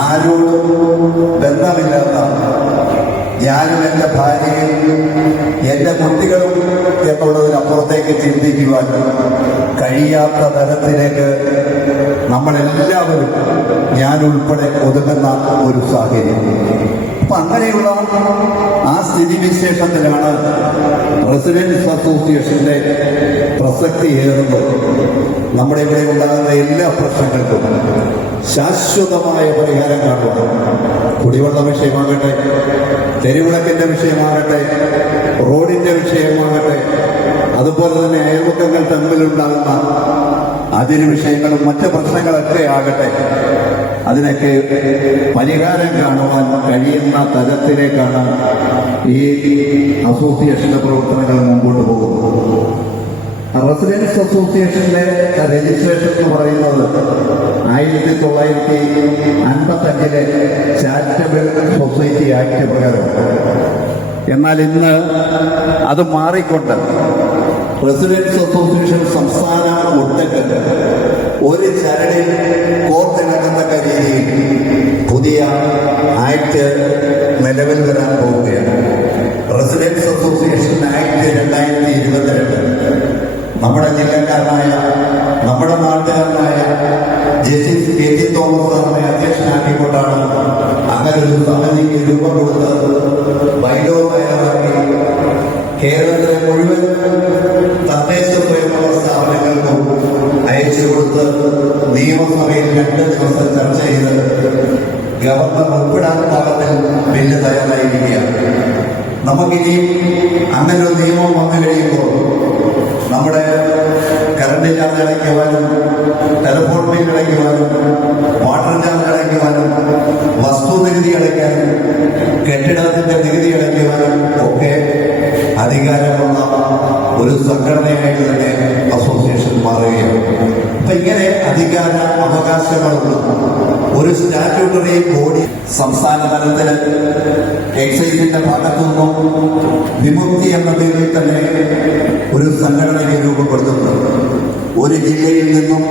ആരോടും ബന്ധമില്ലാത്ത, ഞാനും എൻ്റെ ഭാര്യയും എൻ്റെ കുട്ടികളും എന്നുള്ളതിനപ്പുറത്തേക്ക് ചിന്തിക്കുവാൻ കഴിയാത്ത തരത്തിലേക്ക് നമ്മളെല്ലാവരും, ഞാനുൾപ്പെടെ, ഒതുങ്ങുന്ന ഒരു സാഹചര്യം. അപ്പൊ അങ്ങനെയുള്ള ആ സ്ഥിതിവിശേഷത്തിലാണ് റെസിഡൻസ് അസോസിയേഷന്റെ പ്രസക്തി ഏറുന്നത്. നമ്മുടെ ഇവിടെ ഉണ്ടാകുന്ന എല്ലാ പ്രശ്നങ്ങൾക്കും ശാശ്വതമായ പരിഹാരം കാണുക. കുടിവെള്ള വിഷയമാകട്ടെ, തെരുവിളക്കിന്റെ വിഷയമാകട്ടെ, റോഡിന്റെ വിഷയമാകട്ടെ, അതുപോലെ തന്നെ അയൽപക്കങ്ങൾ തമ്മിലുണ്ടാകുന്ന അതിന് വിഷയങ്ങളും മറ്റ് പ്രശ്നങ്ങളൊക്കെ ആകട്ടെ, അതിനൊക്കെ പരിഹാരം കാണുവാൻ കഴിയുന്ന തരത്തിലേക്കാണ് ഈ അസോസിയേഷന്റെ പ്രവർത്തനങ്ങൾ മുമ്പോട്ട് പോകുന്നത്. റെസിഡൻസ് അസോസിയേഷന്റെ രജിസ്ട്രേഷൻ എന്ന് പറയുന്നത് 1955 ചാരിറ്റബിൾ സൊസൈറ്റി ആക്ട് പ്രകാരം. എന്നാൽ ഇന്ന് അത് മാറിക്കൊണ്ട് റെസിഡൻസ് അസോസിയേഷൻ സംസ്ഥാന ഒട്ടക്ക് ഒരു ചരടിൽ കോർത്തിണക്കത്തക്ക രീതിയിൽ പുതിയ ആക്ട് നിലവിൽ വരാൻ പോവുകയാണ്. റെസിഡൻസ് അസോസിയേഷൻ ആക്ട് 2022 നമ്മുടെ ജില്ലക്കാരനായ, നമ്മുടെ നാട്ടുകാരനായ ജസ്റ്റിസ് കെ.ടി. തോമസ് സാറിനെ അധ്യക്ഷനാക്കിക്കൊണ്ടാണ് അങ്ങനെ ഒരു സമിതിക്ക് രൂപം കൊടുത്തത്. ബൈലോ തയ്യാറാക്കി കേരളത്തിലെ മുഴുവൻ തദ്ദേശ സ്വയംഭരണ സ്ഥാപനങ്ങൾക്കും അയച്ചു കൊടുത്ത് നിയമസഭയിൽ 2 ദിവസം ചർച്ച ചെയ്ത് ഗവർണർ ഒപ്പിടാൻ പാകത്തിൽ ബില്ല് തയ്യാറായിരിക്കുകയാണ്. നമുക്കിനിയും അങ്ങനെ ഒരു നിയമം വന്നു കഴിയുമ്പോൾ നമ്മുടെ കറണ്ട് ചാർജ് അടയ്ക്കുവാനും ടെലിഫോൺ ബിൽ അടയ്ക്കുവാനും വാട്ടർ ചാർജ് അടയ്ക്കുവാനും വസ്തുനികുതി അടയ്ക്കാനും കെട്ടിടത്തിന്റെ നികുതി അടയ്ക്കുവാനും ഒക്കെ അധികാരമുള്ള ഒരു സംഘടനയായിട്ട് തന്നെ അസോസിയേഷൻ മാറുകയാണ്. അപ്പൊ ഇങ്ങനെ അധികാര അവകാശങ്ങളുള്ള ഒരു സ്റ്റാറ്റ്യൂട്ടറി ബോഡി സംസ്ഥാന തലത്തിൽ എക്സൈസിന്റെ ഭാഗത്തു നിന്നും വിമുക്തി എന്ന പേരിൽ തന്നെ ഒരു സംഘടനയെ രൂപപ്പെടുത്തുന്നത്. ഒരു ജില്ലയിൽ നിന്നും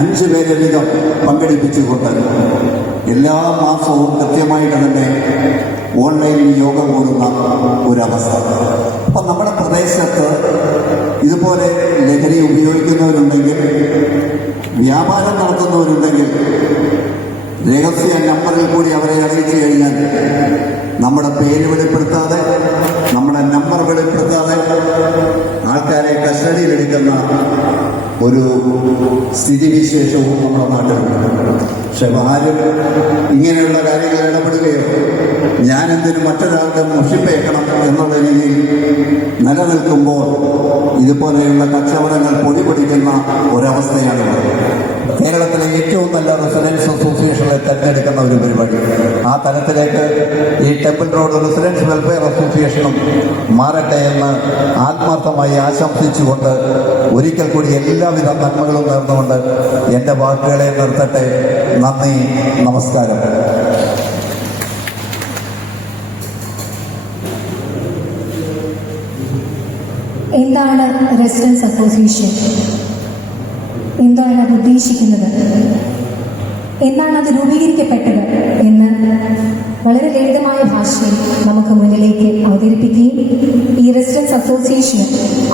5 പേരെ വീതം പങ്കെടുപ്പിച്ചുകൊണ്ട് എല്ലാ മാസവും കൃത്യമായിട്ട് തന്നെ ഓൺലൈനിൽ യോഗം കൂടുന്ന ഒരവസ്ഥ. അപ്പം നമ്മുടെ പ്രദേശത്ത് ഇതുപോലെ ലഹരി ഉപയോഗിക്കുന്നവരുണ്ടെങ്കിൽ, വ്യാപാരം നടത്തുന്നവരുണ്ടെങ്കിൽ രഹസ്യ നമ്പറിൽ കൂടി അവരെ അറിയിച്ചു കഴിഞ്ഞാൽ നമ്മുടെ പേര് വെളിപ്പെടുത്താതെ, നമ്മുടെ നമ്പർ വെളിപ്പെടുത്താതെ ആൾക്കാരെ കസ്റ്റഡിയിലെടുക്കുന്ന ഒരു സ്ഥിതിവിശേഷവും നമ്മുടെ നാട്ടിലുണ്ട്. പക്ഷെ ആരും ഇങ്ങനെയുള്ള കാര്യങ്ങൾ ഇടപെടുകയോ ഞാനെന്തിനും മറ്റൊരാളുടെ മുഷിപ്പേക്കണം എന്നുള്ള രീതിയിൽ നിലനിൽക്കുമ്പോൾ ഇതുപോലെയുള്ള കച്ചവടങ്ങൾ പൊടിപൊടിക്കുന്ന ഒരവസ്ഥയാണുള്ളത്. കേരളത്തിലെ ഏറ്റവും നല്ല റെസിഡൻസ് അസോസിയേഷനെ തെരഞ്ഞെടുക്കുന്ന ഒരു പരിപാടി. ആ തലത്തിലേക്ക് ഈ ടെമ്പിൾ റോഡ് റെസിഡൻസ് വെൽഫെയർ അസോസിയേഷനും മാറട്ടെ എന്ന് ആത്മാർത്ഥമായി ആശംസിച്ചുകൊണ്ട് ഒരിക്കൽ കൂടി എല്ലാവിധ നന്മകളും നേർന്നുകൊണ്ട് എൻ്റെ വാക്കുകളെ നിർത്തട്ടെ. നന്ദി, നമസ്കാരം. എന്താണ് റെസിഡൻസ് അസോസിയേഷൻ? എന്താണ് അത് ഉദ്ദേശിക്കുന്നത്? എന്നാണ് അത് രൂപീകരിക്കപ്പെട്ടത് എന്ന് വളരെ ലളിതമായ ഭാഷയിൽ നമുക്ക് മുന്നിലേക്ക് അവതരിപ്പിക്കുകയും ഈ റെസിഡൻസ് അസോസിയേഷന്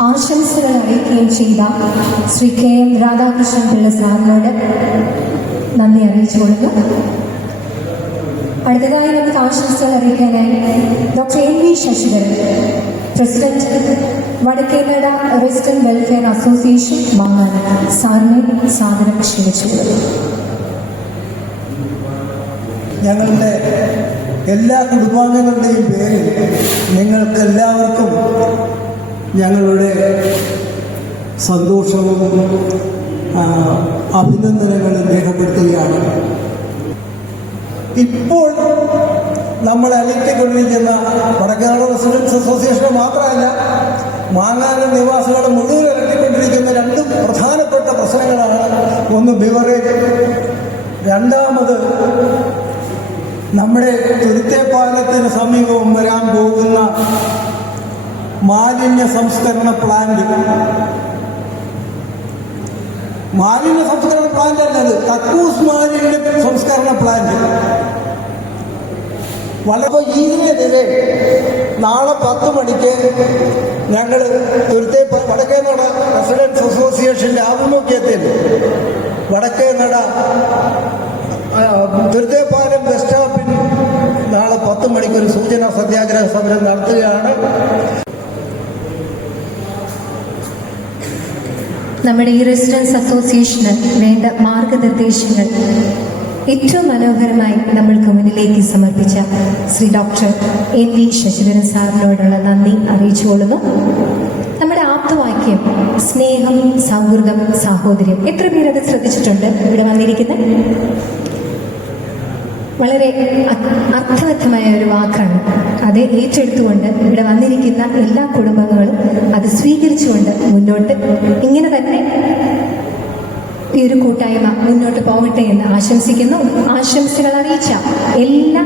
ആശംസകൾ അറിയിക്കുകയും ചെയ്ത ശ്രീ KM രാധാകൃഷ്ണൻ പിള്ള സാറിനോട് നന്ദി അറിയിച്ചുകൊള്ളുന്നു. അടുത്തതായി നമുക്ക് ആശംസകൾ അറിയിക്കാനായി doctor NV Sasidharan, president Vadakkenada resident welfare association Mangad, സാറിനെ സാദരം ക്ഷണിച്ചുകൊള്ളുന്നു. ഞങ്ങളുടെ എല്ലാ കുടുംബാംഗങ്ങളുടെയും പേരിൽ നിങ്ങൾക്ക് എല്ലാവർക്കും ഞങ്ങളുടെ സന്തോഷവും അഭിനന്ദനങ്ങളും രേഖപ്പെടുത്തുകയാണ്. ഇപ്പോൾ നമ്മൾ അലട്ടിക്കൊണ്ടിരിക്കുന്ന വടക്കാട് റെസിഡൻസ് അസോസിയേഷൻ മാത്രമല്ല, മാങ്ങാട് നിവാസികളെ മുഴുവൻ അലട്ടിക്കൊണ്ടിരിക്കുന്ന 2 പ്രധാനപ്പെട്ട പ്രശ്നങ്ങളാണ്. ഒന്ന് ബിവറേജ്, രണ്ടാമത് നമ്മുടെ തുരുത്തേപ്പാലത്തിന് സമീപം വരാൻ പോകുന്ന മാലിന്യ സംസ്കരണ പ്ലാന്റ്. മാലിന്യ സംസ്കരണ പ്ലാന്റ് അല്ലത്, കക്കൂസ് മാലിന്യ സംസ്കരണ പ്ലാന്റ്. വളരെ ഇതിനെതിരെ നാളെ 10 മണിക്ക് ഞങ്ങൾ വടക്കേനട റെസിഡൻസ് അസോസിയേഷന്റെ ആഭിമുഖ്യത്തിൽ വടക്കേനട തുരുത്തേപ്പാലം ബസ് സ്റ്റോപ്പിൽ നാളെ 10 മണിക്ക് ഒരു സൂചനാ സത്യാഗ്രഹ സമരം നടത്തുകയാണ്. നമ്മുടെ ഈ റെസിഡൻസ് അസോസിയേഷന് വേണ്ട മാർഗനിർദ്ദേശങ്ങൾ ഏറ്റവും മനോഹരമായി നമ്മൾക്ക് മുന്നിലേക്ക് സമർപ്പിച്ച ശ്രീ ഡോക്ടർ NV ശശിധരൻ സാറിനോടുള്ള നന്ദി അറിയിച്ചുകൊള്ളുന്നു. നമ്മുടെ ആപ്തവാക്യം സ്നേഹം, സൗഹൃദം, സാഹോദര്യം, എത്ര പേരത് ശ്രദ്ധിച്ചിട്ടുണ്ട്? ഇവിടെ വന്നിരിക്കുന്ന വളരെ അർത്ഥവത്തമായ ഒരു വാക്കാണ്. അത് ഏറ്റെടുത്തുകൊണ്ട് ഇവിടെ വന്നിരിക്കുന്ന എല്ലാ കുടുംബങ്ങളും അത് സ്വീകരിച്ചുകൊണ്ട് മുന്നോട്ട് ഇങ്ങനെ തന്നെ ഈ ഒരു കൂട്ടായ്മ മുന്നോട്ട് പോകട്ടെ എന്ന് ആശംസിക്കുന്നു. ആശംസകൾ അറിയിച്ച എല്ലാ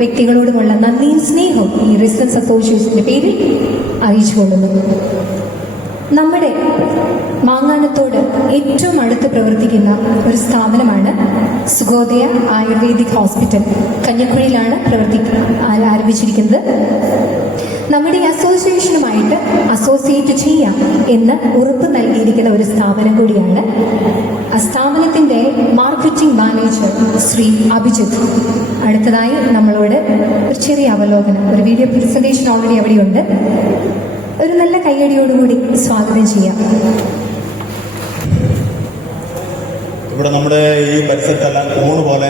വ്യക്തികളോടുമുള്ള നന്ദിയും സ്നേഹവും ഈ റെസിഡൻസ് അസോസിയേഷന്റെ പേരിൽ അറിയിച്ചുകൊള്ളുന്നു. നമ്മുടെ മാങ്ങാനത്തോട് ഏറ്റവും അടുത്ത് പ്രവർത്തിക്കുന്ന ഒരു സ്ഥാപനമാണ് സുഗോദയ ആയുർവേദിക് ഹോസ്പിറ്റൽ. കഞ്ഞിക്കുഴിയിലാണ് ആരംഭിച്ചിരിക്കുന്നത്. നമ്മുടെ ഈ അസോസിയേഷനുമായിട്ട് അസോസിയേറ്റ് ചെയ്യാം എന്ന് ഉറപ്പ് നൽകിയിരിക്കുന്ന ഒരു സ്ഥാപനം കൂടിയാണ്. ആ സ്ഥാപനത്തിന്റെ മാർക്കറ്റിംഗ് മാനേജർ ശ്രീ അഭിജിത്ത് അടുത്തതായി നമ്മളോട് ഒരു ചെറിയ അവലോകനം, ഒരു വീഡിയോ പ്രസന്റേഷൻ ഓൾറെഡി അവിടെയുണ്ട്. ഒരു നല്ല കയ്യടിയോടുകൂടി സ്വാഗതം ചെയ്യാം. ഇവിടെ നമ്മുടെ ഈ പരിസരത്തെല്ലാം കൂണ് പോലെ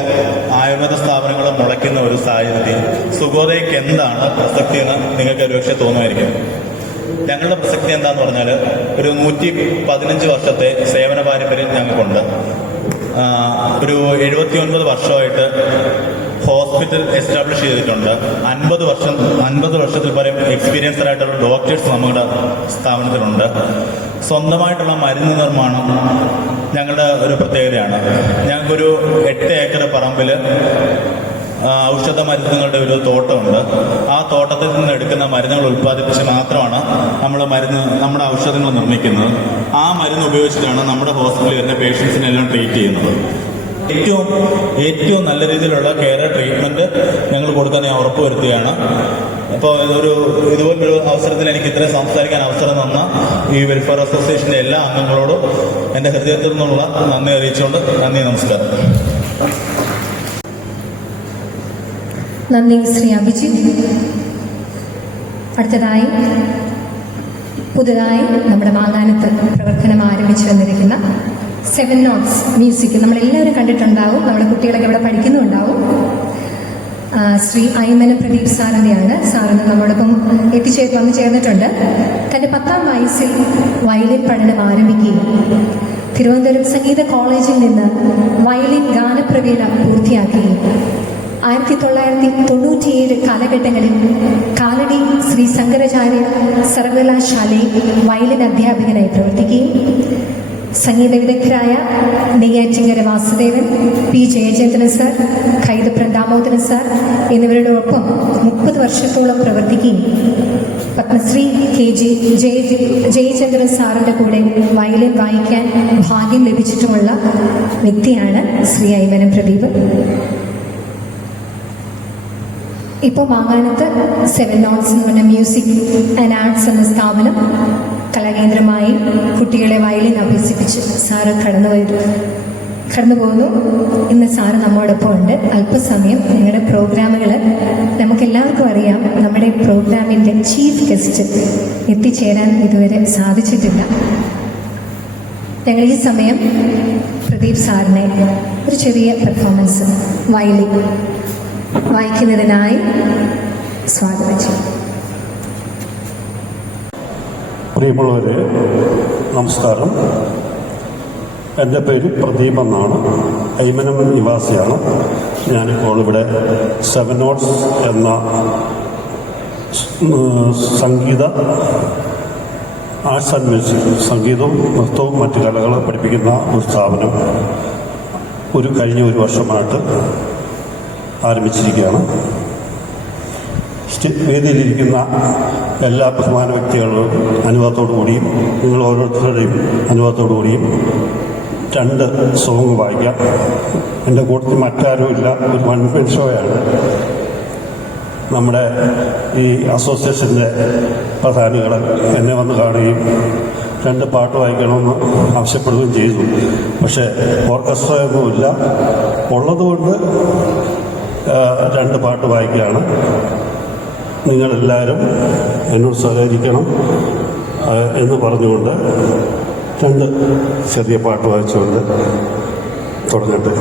ആയുർവേദ സ്ഥാപനങ്ങൾ മുളയ്ക്കുന്ന ഒരു സാഹചര്യത്തിൽ സുഗോദയ്ക്ക് എന്താണ് പ്രസക്തി എന്ന് നിങ്ങൾക്ക് ഒരുപക്ഷെ തോന്നുമായിരിക്കും. ഞങ്ങളുടെ പ്രസക്തി എന്താന്ന് പറഞ്ഞാൽ ഒരു 115 വർഷത്തെ സേവന പാരമ്പര്യം ഞങ്ങൾക്കുണ്ട്. ഒരു 79 വർഷമായിട്ട് ഹോസ്പിറ്റൽ എസ്റ്റാബ്ലിഷ് ചെയ്തിട്ടുണ്ട്. 50 വർഷത്തിൽ പരം എക്സ്പീരിയൻസ്ഡ് ആയിട്ടുള്ള ഡോക്ടേഴ്സ് നമ്മുടെ സ്ഥാപനത്തിലുണ്ട്. സ്വന്തമായിട്ടുള്ള മരുന്ന് നിർമ്മാണം ഞങ്ങളുടെ ഒരു പ്രത്യേകതയാണ്. ഞങ്ങൾക്കൊരു 8 ഏക്കർ പറമ്പിൽ ഔഷധ മരുന്നുകളുടെ ഒരു തോട്ടമുണ്ട്. ആ തോട്ടത്തിൽ നിന്ന് എടുക്കുന്ന മരുന്നുകൾ ഉൽപ്പാദിപ്പിച്ച് മാത്രമാണ് നമ്മുടെ ഔഷധങ്ങൾ നിർമ്മിക്കുന്നത്. ആ മരുന്ന് ഉപയോഗിച്ചിട്ടാണ് നമ്മുടെ ഹോസ്പിറ്റലിൽ വരുന്ന പേഷ്യൻസിനെല്ലാം ട്രീറ്റ് ചെയ്യുന്നത്. ഏറ്റവും നല്ല രീതിയിലുള്ള കെയർ ട്രീറ്റ്മെന്റ് ഞങ്ങൾ കൊടുക്കാൻ ഞാൻ ഉറപ്പുവരുത്തുകയാണ്. അപ്പോൾ ഇതുപോലൊരു അവസരത്തിൽ എനിക്ക് ഇത്രയും സംസാരിക്കാൻ അവസരം തന്ന ഈ വെൽഫെയർ അസോസിയേഷന്റെ എല്ലാ അംഗങ്ങളോടും എൻ്റെ ഹൃദയത്തിൽ നിന്നുള്ള നന്ദി അറിയിച്ചുകൊണ്ട് നന്ദി, നമസ്കാരം. നന്ദി ശ്രീ അഭിജിത്ത്. അടുത്തതായി പുതുതായി നമ്മുടെ മാങ്ങാനത്ത് പ്രവർത്തനം ആരംഭിച്ചു വന്നിരിക്കുന്ന 7 നോട്ട്സ് മ്യൂസിക് നമ്മളെല്ലാവരും കണ്ടിട്ടുണ്ടാവും. നമ്മുടെ കുട്ടികളൊക്കെ ഇവിടെ പഠിക്കുന്നുണ്ടാവും. ശ്രീ ഐമനം പ്രദീപ് സാറിൻ്റെയാണ്. സാറിന് നമ്മോടൊപ്പം വന്നു ചേർന്നിട്ടുണ്ട്. തൻ്റെ 10ാം വയസ്സിൽ വയലിൻ പഠനം ആരംഭിക്കുകയും തിരുവനന്തപുരം സംഗീത കോളേജിൽ നിന്ന് വയലിൻ ഗാനപ്രവീണ പൂർത്തിയാക്കുകയും 1997 കാലഘട്ടങ്ങളിൽ കാലടി ശ്രീ ശങ്കരാചാര്യ സർവകലാശാലയിൽ വയലിൻ അധ്യാപകനായി പ്രവർത്തിക്കുകയും സംഗീത വിദഗ്ധരായ Neyyattinkara Vasudevan, P Jayachandran sir, Kaithapram Damodaran sir എന്നിവരോടൊപ്പം 30 വർഷത്തോളം പ്രവർത്തിക്കുകയും പത്മശ്രീ ജയചന്ദ്രൻ സാറിൻ്റെ കൂടെ വയലിൻ വായിക്കാൻ ഭാഗ്യം ലഭിച്ചിട്ടുമുള്ള വ്യക്തിയാണ് ശ്രീ ഐമനം പ്രദീപ്. ഇപ്പോൾ മാങ്ങാനത്ത് 7 നോട്ട്സ് എന്ന് പറഞ്ഞ മ്യൂസിക് ആൻഡ് ആർട്സ് എന്ന സ്ഥാപനം കലാകേന്ദ്രമായി കുട്ടികളെ വയലിൻ അഭ്യസിപ്പിച്ച് സാറ് കടന്നു പോകുന്നു. ഇന്ന് സാറ് നമ്മോടൊപ്പം ഉണ്ട്. അല്പസമയം നിങ്ങളുടെ പ്രോഗ്രാമുകൾ നമുക്കെല്ലാവർക്കും അറിയാം. നമ്മുടെ പ്രോഗ്രാമിൻ്റെ ചീഫ് ഗസ്റ്റ് എത്തിച്ചേരാൻ ഇതുവരെ സാധിച്ചിട്ടില്ല. ഞങ്ങൾ ഈ സമയം പ്രദീപ് സാറിനെ ഒരു ചെറിയ പെർഫോമൻസ് വയലിൻ വായിക്കുന്നതിനായി സ്വാഗതം ചെയ്യും. പ്രിയമുള്ളവരെ, നമസ്കാരം. എൻ്റെ പേര് പ്രദീപ് എന്നാണ്. ഐമനം നിവാസിയാണ്. ഞാനിപ്പോൾ ഇവിടെ 7 നോട്ട്സ് എന്ന സംഗീത ആർട്സ് ആൻഡ് മ്യൂസിക്, സംഗീതവും നൃത്തവും മറ്റു കലകളും പഠിപ്പിക്കുന്ന ഒരു സ്ഥാപനം കഴിഞ്ഞ ഒരു വർഷമായിട്ട് ആരംഭിച്ചിരിക്കുകയാണ്. വേദിയിലിരിക്കുന്ന എല്ലാ ബഹുമാന വ്യക്തികളുടെ അനുഭവത്തോടു കൂടിയും നിങ്ങൾ ഓരോരുത്തരുടെയും അനുഭവത്തോടു കൂടിയും 2 സോങ് വായിക്കാം. എൻ്റെ കൂട്ടത്തിൽ മറ്റാരുമില്ല. ഒരു വൺമെൻ ഷോയാണ്. നമ്മുടെ ഈ അസോസിയേഷൻ്റെ പ്രധാനികൾ എന്നെ വന്ന് കാണുകയും 2 പാട്ട് വായിക്കണമെന്ന് ആവശ്യപ്പെടുകയും ചെയ്തു. പക്ഷേ ഓർക്കസ്ട്രയൊന്നുമില്ല. ഉള്ളതുകൊണ്ട് 2 പാട്ട് വായിക്കുകയാണ്. നിങ്ങളെല്ലാവരും എന്നോട് സഹകരിക്കണം എന്ന് പറഞ്ഞുകൊണ്ട് 2 ചെറിയ പാട്ട് വായിച്ചുകൊണ്ട് തുടങ്ങട്ടെ.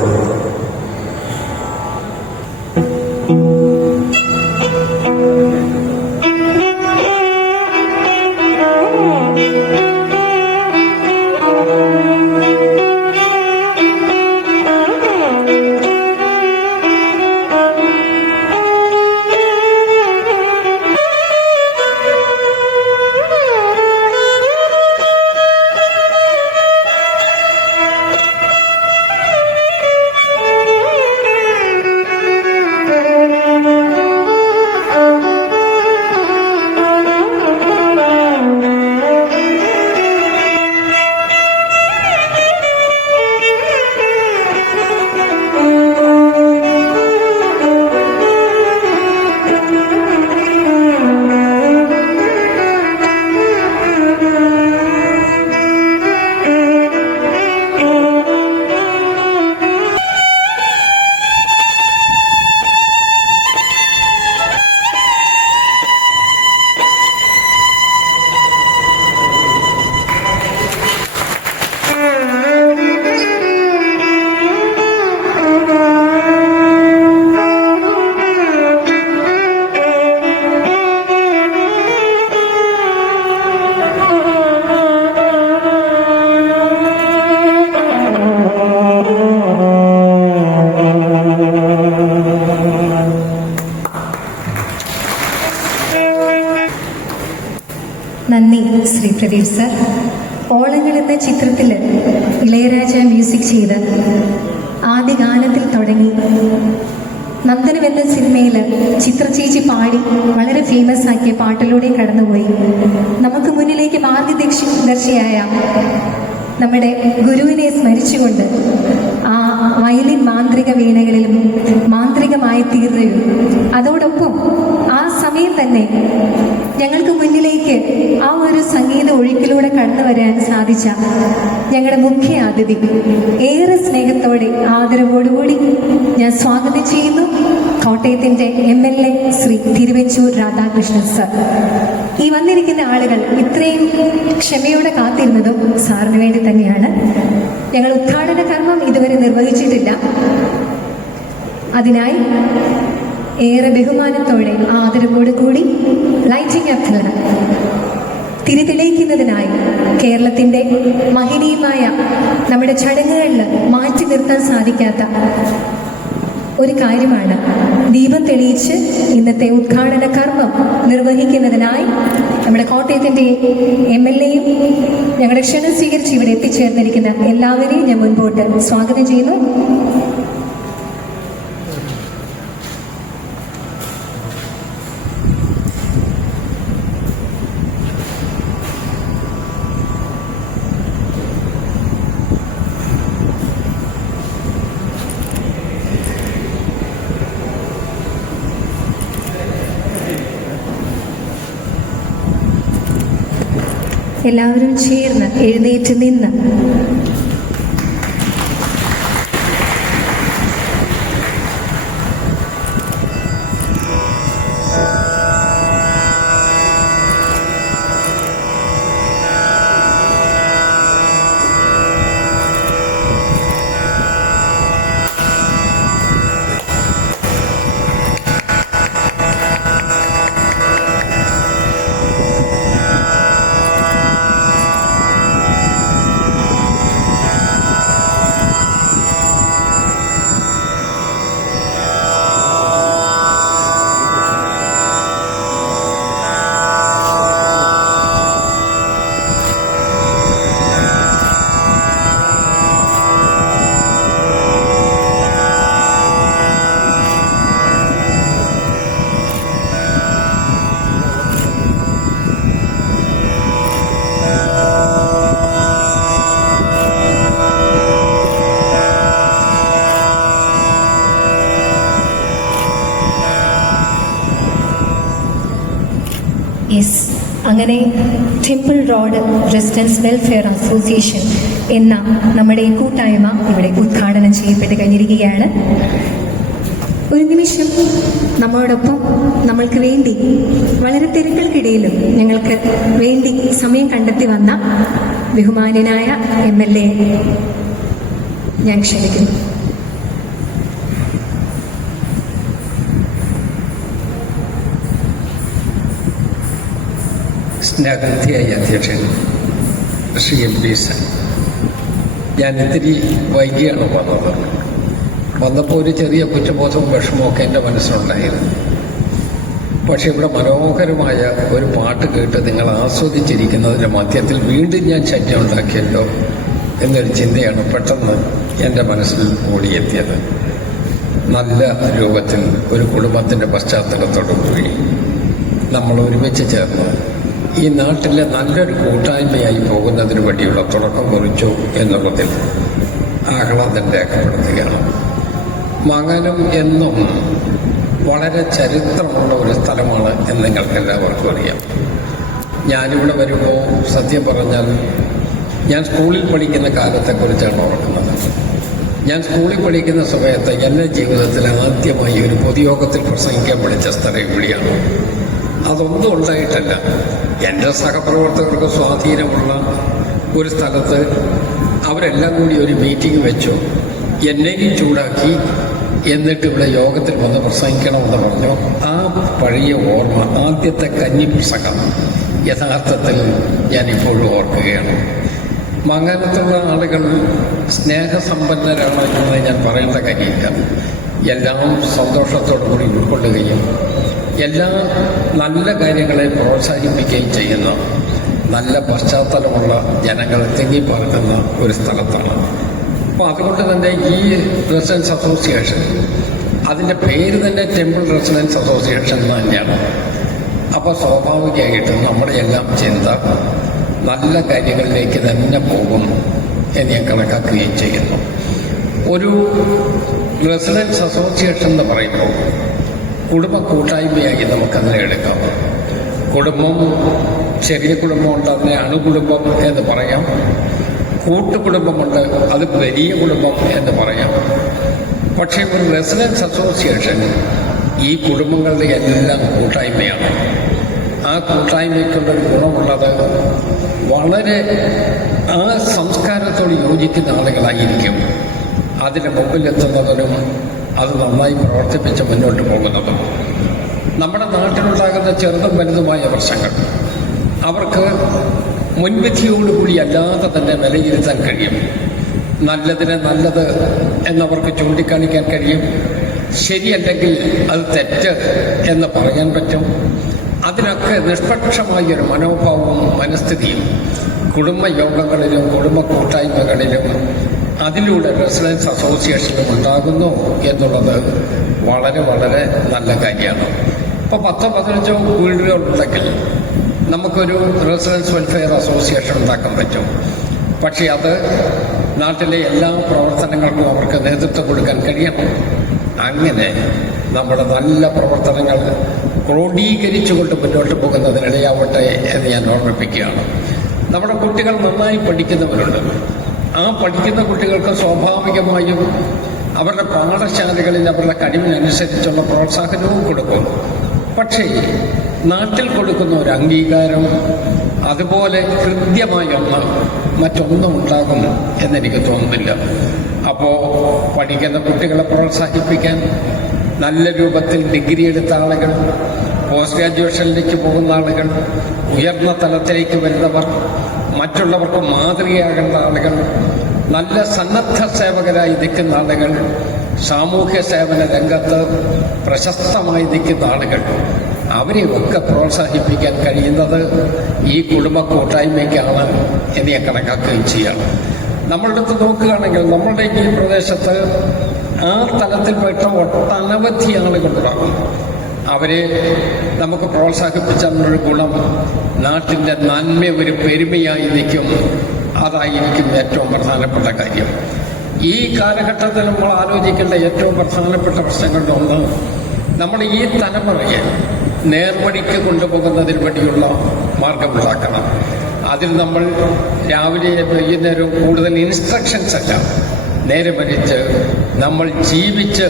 പ്രദീപ് സർ. ഓളങ്ങൾ എന്ന ചിത്രത്തിൽ ഇളയരാജ മ്യൂസിക് ചെയ്ത് ആദ്യ ഗാനത്തിൽ തുടങ്ങി നന്ദനം എന്ന സിനിമയിൽ ചിത്രചേച്ചി പാടി വളരെ ഫേമസ് ആക്കിയ പാട്ടിലൂടെ കടന്നുപോയി നമുക്ക് മുന്നിലേക്ക് മാർഗദർശിയായ നമ്മുടെ ഗുരുവിനെ സ്മരിച്ചുകൊണ്ട് ആ വയലിൻ മാന്ത്രിക വീണകളിലും മാന്ത്രികമായി തീർന്നയും അതോടൊപ്പം ആ സമയം തന്നെ ഞങ്ങൾക്ക് മുന്നിലേക്ക് ആ ഒരു സംഗീത ഒഴുക്കിലൂടെ കടന്നു വരാൻ സാധിച്ച ഞങ്ങളുടെ മുഖ്യ അതിഥി ഏറെ സ്നേഹത്തോടെ ആദരവോടുകൂടി ഞാൻ സ്വാഗതം ചെയ്യുന്നു കോട്ടയത്തിന്റെ MLA ശ്രീ തിരുവെച്ചൂർ രാധാകൃഷ്ണൻ സർ. ഈ വന്നിരിക്കുന്ന ആളുകൾ ഇത്രയും ക്ഷമയോടെ കാത്തിരുന്നതും സാറിന് വേണ്ടി തന്നെയാണ്. ഞങ്ങൾ ഉദ്ഘാടന കർമ്മം ഇതുവരെ നിർവഹിച്ചിട്ടില്ല. അതിനായി ഏറെ ബഹുമാനത്തോടെ ആദരവോടുകൂടി ലൈറ്റിംഗ് അഭ്യർത്ഥന തിരിതെളിയിക്കുന്നതിനായി കേരളത്തിന്റെ മഹനീയമായ നമ്മുടെ ചടങ്ങുകളിൽ മാറ്റി നിർത്താൻ സാധിക്കാത്ത ഒരു കാര്യമാണ് ദീപം തെളിയിച്ച് ഇന്നത്തെ ഉദ്ഘാടന കർമ്മം നിർവഹിക്കുന്നതിനായി നമ്മുടെ കോട്ടയത്തിന്റെ MLAയും ഞങ്ങളുടെ ക്ഷണം സ്വീകരിച്ച് ഇവിടെ എത്തിച്ചേർന്നിരിക്കുന്ന എല്ലാവരെയും ഞാൻ മുൻപോട്ട് സ്വാഗതം ചെയ്യുന്നു. എല്ലാവരും ചേർന്ന് എഴുന്നേറ്റ് നിന്ന് അങ്ങനെ temple road residence welfare association എന്ന നമ്മുടെ ഈ കൂട്ടായ്മ ഇവിടെ ഉദ്ഘാടനം ചെയ്യപ്പെട്ട് കഴിഞ്ഞിരിക്കുകയാണ്. ഒരു നിമിഷം നമ്മളോടൊപ്പം നമ്മൾക്ക് വേണ്ടി വളരെ തിരക്കുകൾക്കിടയിലും ഞങ്ങൾക്ക് വേണ്ടി സമയം കണ്ടെത്തി വന്ന ബഹുമാന്യനായ MLA ഞാൻ ക്ഷണിക്കുന്നു. സ്നേഹാധിയായ അധ്യക്ഷൻ ശ്രീ MP സർ, ഞാൻ ഇത്തിരി വൈകിയാണ് വന്നപ്പോൾ ഒരു ചെറിയ കുറ്റബോധവും വിഷമമൊക്കെ എൻ്റെ മനസ്സിലുണ്ടായിരുന്നു. പക്ഷെ ഇവിടെ മനോഹരമായ ഒരു പാട്ട് കേട്ട് നിങ്ങൾ ആസ്വദിച്ചിരിക്കുന്നതിൻ്റെ മധ്യത്തിൽ വീണ്ടും ഞാൻ ശല്യം ഉണ്ടാക്കിയല്ലോ എന്നൊരു ചിന്തയാണ് പെട്ടെന്ന് എൻ്റെ മനസ്സിൽ ഓടിയെത്തിയത്. നല്ല രൂപത്തിൽ ഒരു കുടുംബത്തിൻ്റെ പശ്ചാത്തലത്തോടു കൂടി നമ്മൾ ഒരുമിച്ച് ചേർന്ന് ഈ നാട്ടിലെ നല്ലൊരു കൂട്ടായ്മയായി പോകുന്നതിന് വേണ്ടിയുള്ള തുടക്കം കുറിച്ചു എന്നുള്ളതിൽ ആഹ്ലാദം രേഖപ്പെടുത്തുകയാണ്. മാങ്ങാനം എന്നും വളരെ ചരിത്രമുള്ള ഒരു സ്ഥലമാണ് എന്ന് നിങ്ങൾക്ക് എല്ലാവർക്കും അറിയാം. ഞാനിവിടെ വരുമ്പോൾ സത്യം പറഞ്ഞാൽ ഞാൻ സ്കൂളിൽ പഠിക്കുന്ന കാലത്തെക്കുറിച്ചാണ് ഓർക്കുന്നത്. ഞാൻ സ്കൂളിൽ പഠിക്കുന്ന സമയത്ത് എൻ്റെ ജീവിതത്തിൽ ആദ്യമായി ഒരു പൊതുയോഗത്തിൽ പ്രസംഗിക്കാൻ പഠിച്ച സ്ഥലം ഇവിടെയാണ്. അതൊന്നും ഉണ്ടായിട്ടല്ല, എൻ്റെ സഹപ്രവർത്തകർക്ക് സ്വാധീനമുള്ള ഒരു സ്ഥലത്ത് അവരെല്ലാം കൂടി ഒരു മീറ്റിംഗ് വെച്ചു, എന്നെയും ചൂടാക്കി, എന്നിട്ട് ഇവിടെ യോഗത്തിൽ വന്ന് പ്രസംഗിക്കണമെന്ന് പറഞ്ഞു. ആ പഴയ ഓർമ്മ, ആദ്യത്തെ കഞ്ഞി പ്രസംഗം യഥാർത്ഥത്തിൽ ഞാനിപ്പോഴും ഓർക്കുകയാണ്. മംഗലത്തുള്ള ആളുകൾ സ്നേഹസമ്പന്നരാണ് എന്ന് ഞാൻ പറയേണ്ട കാര്യമില്ല. എല്ലാം സന്തോഷത്തോടു കൂടി ഉൾക്കൊള്ളുകയും എല്ലാ നല്ല കാര്യങ്ങളെ പ്രോത്സാഹിപ്പിക്കുകയും ചെയ്യുന്ന നല്ല പശ്ചാത്തലമുള്ള ജനങ്ങൾ തിങ്ങിപ്പാർക്കുന്ന ഒരു സ്ഥലത്താണ്. അപ്പോൾ അതുകൊണ്ട് തന്നെ ഈ റെസിഡൻസ് അസോസിയേഷൻ, അതിൻ്റെ പേര് തന്നെ ടെമ്പിൾ റെസിഡൻസ് അസോസിയേഷൻ എന്ന് തന്നെയാണ്. അപ്പോൾ സ്വാഭാവികമായിട്ടും നമ്മുടെ എല്ലാം ചിന്ത നല്ല കാര്യങ്ങളിലേക്ക് തന്നെ പോകും എന്ന് ഞാൻ കണക്കാക്കുകയും ചെയ്യുന്നു. ഒരു റെസിഡൻസ് അസോസിയേഷൻ എന്ന് പറയുമ്പോൾ കുടുംബ കൂട്ടായ്മയായി നമുക്കതിനെ എടുക്കാം. കുടുംബം, ചെറിയ കുടുംബമുണ്ട്, അതിനെ അണുകുടുംബം എന്ന് പറയാം. കൂട്ടുകുടുംബമുണ്ട്, അത് വലിയ കുടുംബം എന്ന് പറയാം. പക്ഷേ ഒരു റെസിഡൻസ് അസോസിയേഷൻ ഈ കുടുംബങ്ങളുടെ എല്ലാം കൂട്ടായ്മയാണ്. ആ കൂട്ടായ്മയ്ക്കുള്ളൊരു ഗുണമുള്ളത് വളരെ ആ സംസ്കാരത്തോട് യോജിക്കുന്ന ആളുകളായിരിക്കും അതിന് മുമ്പിലെത്തുന്നതിനും അത് നന്നായി പ്രവർത്തിപ്പിച്ച് മുന്നോട്ട് പോകുന്നതും. നമ്മുടെ നാട്ടിലുണ്ടാകുന്ന ചെറുതും വലുതുമായ പ്രശ്നങ്ങൾ അവർക്ക് മുൻവിധിയോടുകൂടി അല്ലാതെ തന്നെ വിലയിരുത്താൻ കഴിയും. നല്ലതിനെ നല്ലത് എന്നവർക്ക് ചൂണ്ടിക്കാണിക്കാൻ കഴിയും. ശരിയല്ലെങ്കിൽ അത് തെറ്റ് എന്ന് പറയാൻ പറ്റും. അതിനൊക്കെ നിഷ്പക്ഷമായൊരു മനോഭാവവും മനസ്ഥിതിയും കുടുംബയോഗങ്ങളിലും കുടുംബ കൂട്ടായ്മകളിലും അതിലൂടെ റെസിഡൻസ് അസോസിയേഷനിലും ഉണ്ടാകുന്നു എന്നുള്ളത് വളരെ വളരെ നല്ല കാര്യമാണ്. ഇപ്പോൾ 10-15 വീടുകളുണ്ടെങ്കിൽ നമുക്കൊരു റെസിഡൻസ് വെൽഫെയർ അസോസിയേഷൻ ഉണ്ടാക്കാൻ പറ്റും. പക്ഷേ അത് നാട്ടിലെ എല്ലാ പ്രവർത്തനങ്ങൾക്കും അവർക്ക് നേതൃത്വം കൊടുക്കാൻ കഴിയണം. അങ്ങനെ നമ്മുടെ നല്ല പ്രവർത്തനങ്ങൾ ക്രോഡീകരിച്ചുകൊണ്ട് മുന്നോട്ട് പോകുന്നതിനിടയാവട്ടെ എന്ന് ഞാൻ ഓർമ്മിപ്പിക്കുകയാണ്. നമ്മുടെ കുട്ടികൾ നന്നായി പഠിക്കുന്നവരുണ്ട്. ആ പഠിക്കുന്ന കുട്ടികൾക്ക് സ്വാഭാവികമായും അവരുടെ പാഠശാലകളിൽ അവരുടെ കഴിവിനനുസരിച്ചുള്ള പ്രോത്സാഹനവും കൊടുക്കും. പക്ഷേ നാട്ടിൽ കൊടുക്കുന്ന ഒരു അംഗീകാരം അതുപോലെ കൃത്യമായ മറ്റൊന്നും ഉണ്ടാകും എന്നെനിക്ക് തോന്നുന്നില്ല. അപ്പോൾ പഠിക്കുന്ന കുട്ടികളെ പ്രോത്സാഹിപ്പിക്കാൻ നല്ല രൂപത്തിൽ ഡിഗ്രി എടുത്ത ആളുകൾ, പോസ്റ്റ് ഗ്രാജുവേഷനിലേക്ക് പോകുന്ന ആളുകൾ, ഉയർന്ന തലത്തിലേക്ക് വരുന്നവർ, മറ്റുള്ളവർക്ക് മാതൃകയാകേണ്ട ആളുകൾ, നല്ല സന്നദ്ധ സേവകരായി നിൽക്കുന്ന ആളുകൾ, സാമൂഹ്യ സേവന രംഗത്ത് പ്രശസ്തമായി നിൽക്കുന്ന ആളുകൾ, അവരെയൊക്കെ പ്രോത്സാഹിപ്പിക്കാൻ കഴിയുന്നത് ഈ കുടുംബ കൂട്ടായ്മയ്ക്കാണ് എന്ന് ഞാൻ കണക്കാക്കുകയും ചെയ്യണം. നമ്മളുടെ അടുത്ത് നോക്കുകയാണെങ്കിൽ നമ്മളുടെ ഈ പ്രദേശത്ത് ആ തലത്തിൽപ്പെട്ട ഒട്ടനവധി ആളുകളുണ്ടാകും. അവരെ നമുക്ക് പ്രോത്സാഹിപ്പിച്ചതിനൊരു ഗുണം നാട്ടിൻ്റെ നന്മ ഒരു പെരുമയായി നിൽക്കും. അതായിരിക്കും ഏറ്റവും പ്രധാനപ്പെട്ട കാര്യം. ഈ കാലഘട്ടത്തിൽ നമ്മൾ ആലോചിക്കേണ്ട ഏറ്റവും പ്രധാനപ്പെട്ട പ്രശ്നങ്ങളുടെ ഒന്ന്, നമ്മൾ ഈ തലമുറയെ നേർവഴിക്ക് കൊണ്ടുപോകുന്നതിന് വേണ്ടിയുള്ള മാർഗമുണ്ടാക്കണം. അതിൽ നമ്മൾ രാവിലെ വൈകുന്നേരം കൂടുതൽ ഇൻസ്ട്രക്ഷൻസ് അല്ല, നേരെ മറിച്ച് നമ്മൾ ജീവിച്ച്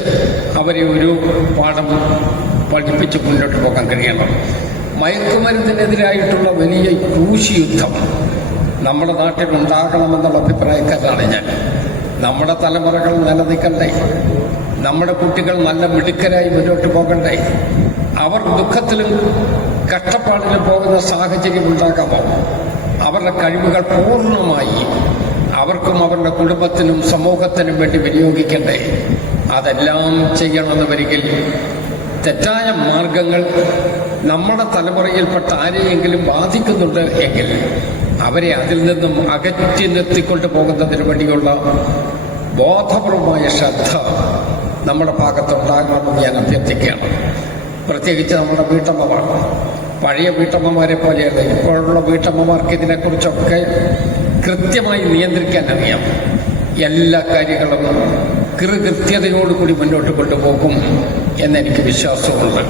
അവരെ ഒരു പാഠം പഠിപ്പിച്ച് മുന്നോട്ട് പോകാൻ കഴിയണം. മയക്കുമരുന്നിനെതിരായിട്ടുള്ള വലിയ യുദ്ധം നമ്മുടെ നാട്ടിൽ ഉണ്ടാകണമെന്നുള്ള അഭിപ്രായക്കാരാണ് ഞാൻ. നമ്മുടെ തലമുറകൾ നിലനിൽക്കണ്ടേ? നമ്മുടെ കുട്ടികൾ നല്ല മിടുക്കരായി മുന്നോട്ട് പോകണ്ടേ? അവർ ദുഃഖത്തിലും കഷ്ടപ്പാടിലും പോകുന്ന സാഹചര്യം ഉണ്ടാകാമോ? അവരുടെ കഴിവുകൾ പൂർണ്ണമായി അവർക്കും അവരുടെ കുടുംബത്തിനും സമൂഹത്തിനും വേണ്ടി വിനിയോഗിക്കണ്ടേ? അതെല്ലാം ചെയ്യണമെന്ന് വരികിൽ തെറ്റായ മാർഗങ്ങൾ നമ്മുടെ തലമുറയിൽപ്പെട്ട ആരെയെങ്കിലും ബാധിക്കുന്നുണ്ട് എങ്കിൽ അവരെ അതിൽ നിന്നും അകറ്റി നിർത്തിക്കൊണ്ട് പോകുന്നതിന് വേണ്ടിയുള്ള ബോധപൂർവമായ ശ്രദ്ധ നമ്മുടെ ഭാഗത്തുണ്ടാകണമെന്ന് ഞാൻ അഭ്യർത്ഥിക്കുകയാണ്. പ്രത്യേകിച്ച് നമ്മുടെ വീട്ടമ്മമാർ, പഴയ വീട്ടമ്മമാരെ പോലെയല്ല ഇപ്പോഴുള്ള വീട്ടമ്മമാർക്ക് ഇതിനെക്കുറിച്ചൊക്കെ കൃത്യമായി നിയന്ത്രിക്കാൻ അറിയാം. എല്ലാ കാര്യങ്ങളും കൃത്യതയോടുകൂടി മുന്നോട്ട് കൊണ്ടുപോകും എന്നെനിക്ക് വിശ്വാസമുണ്ട്.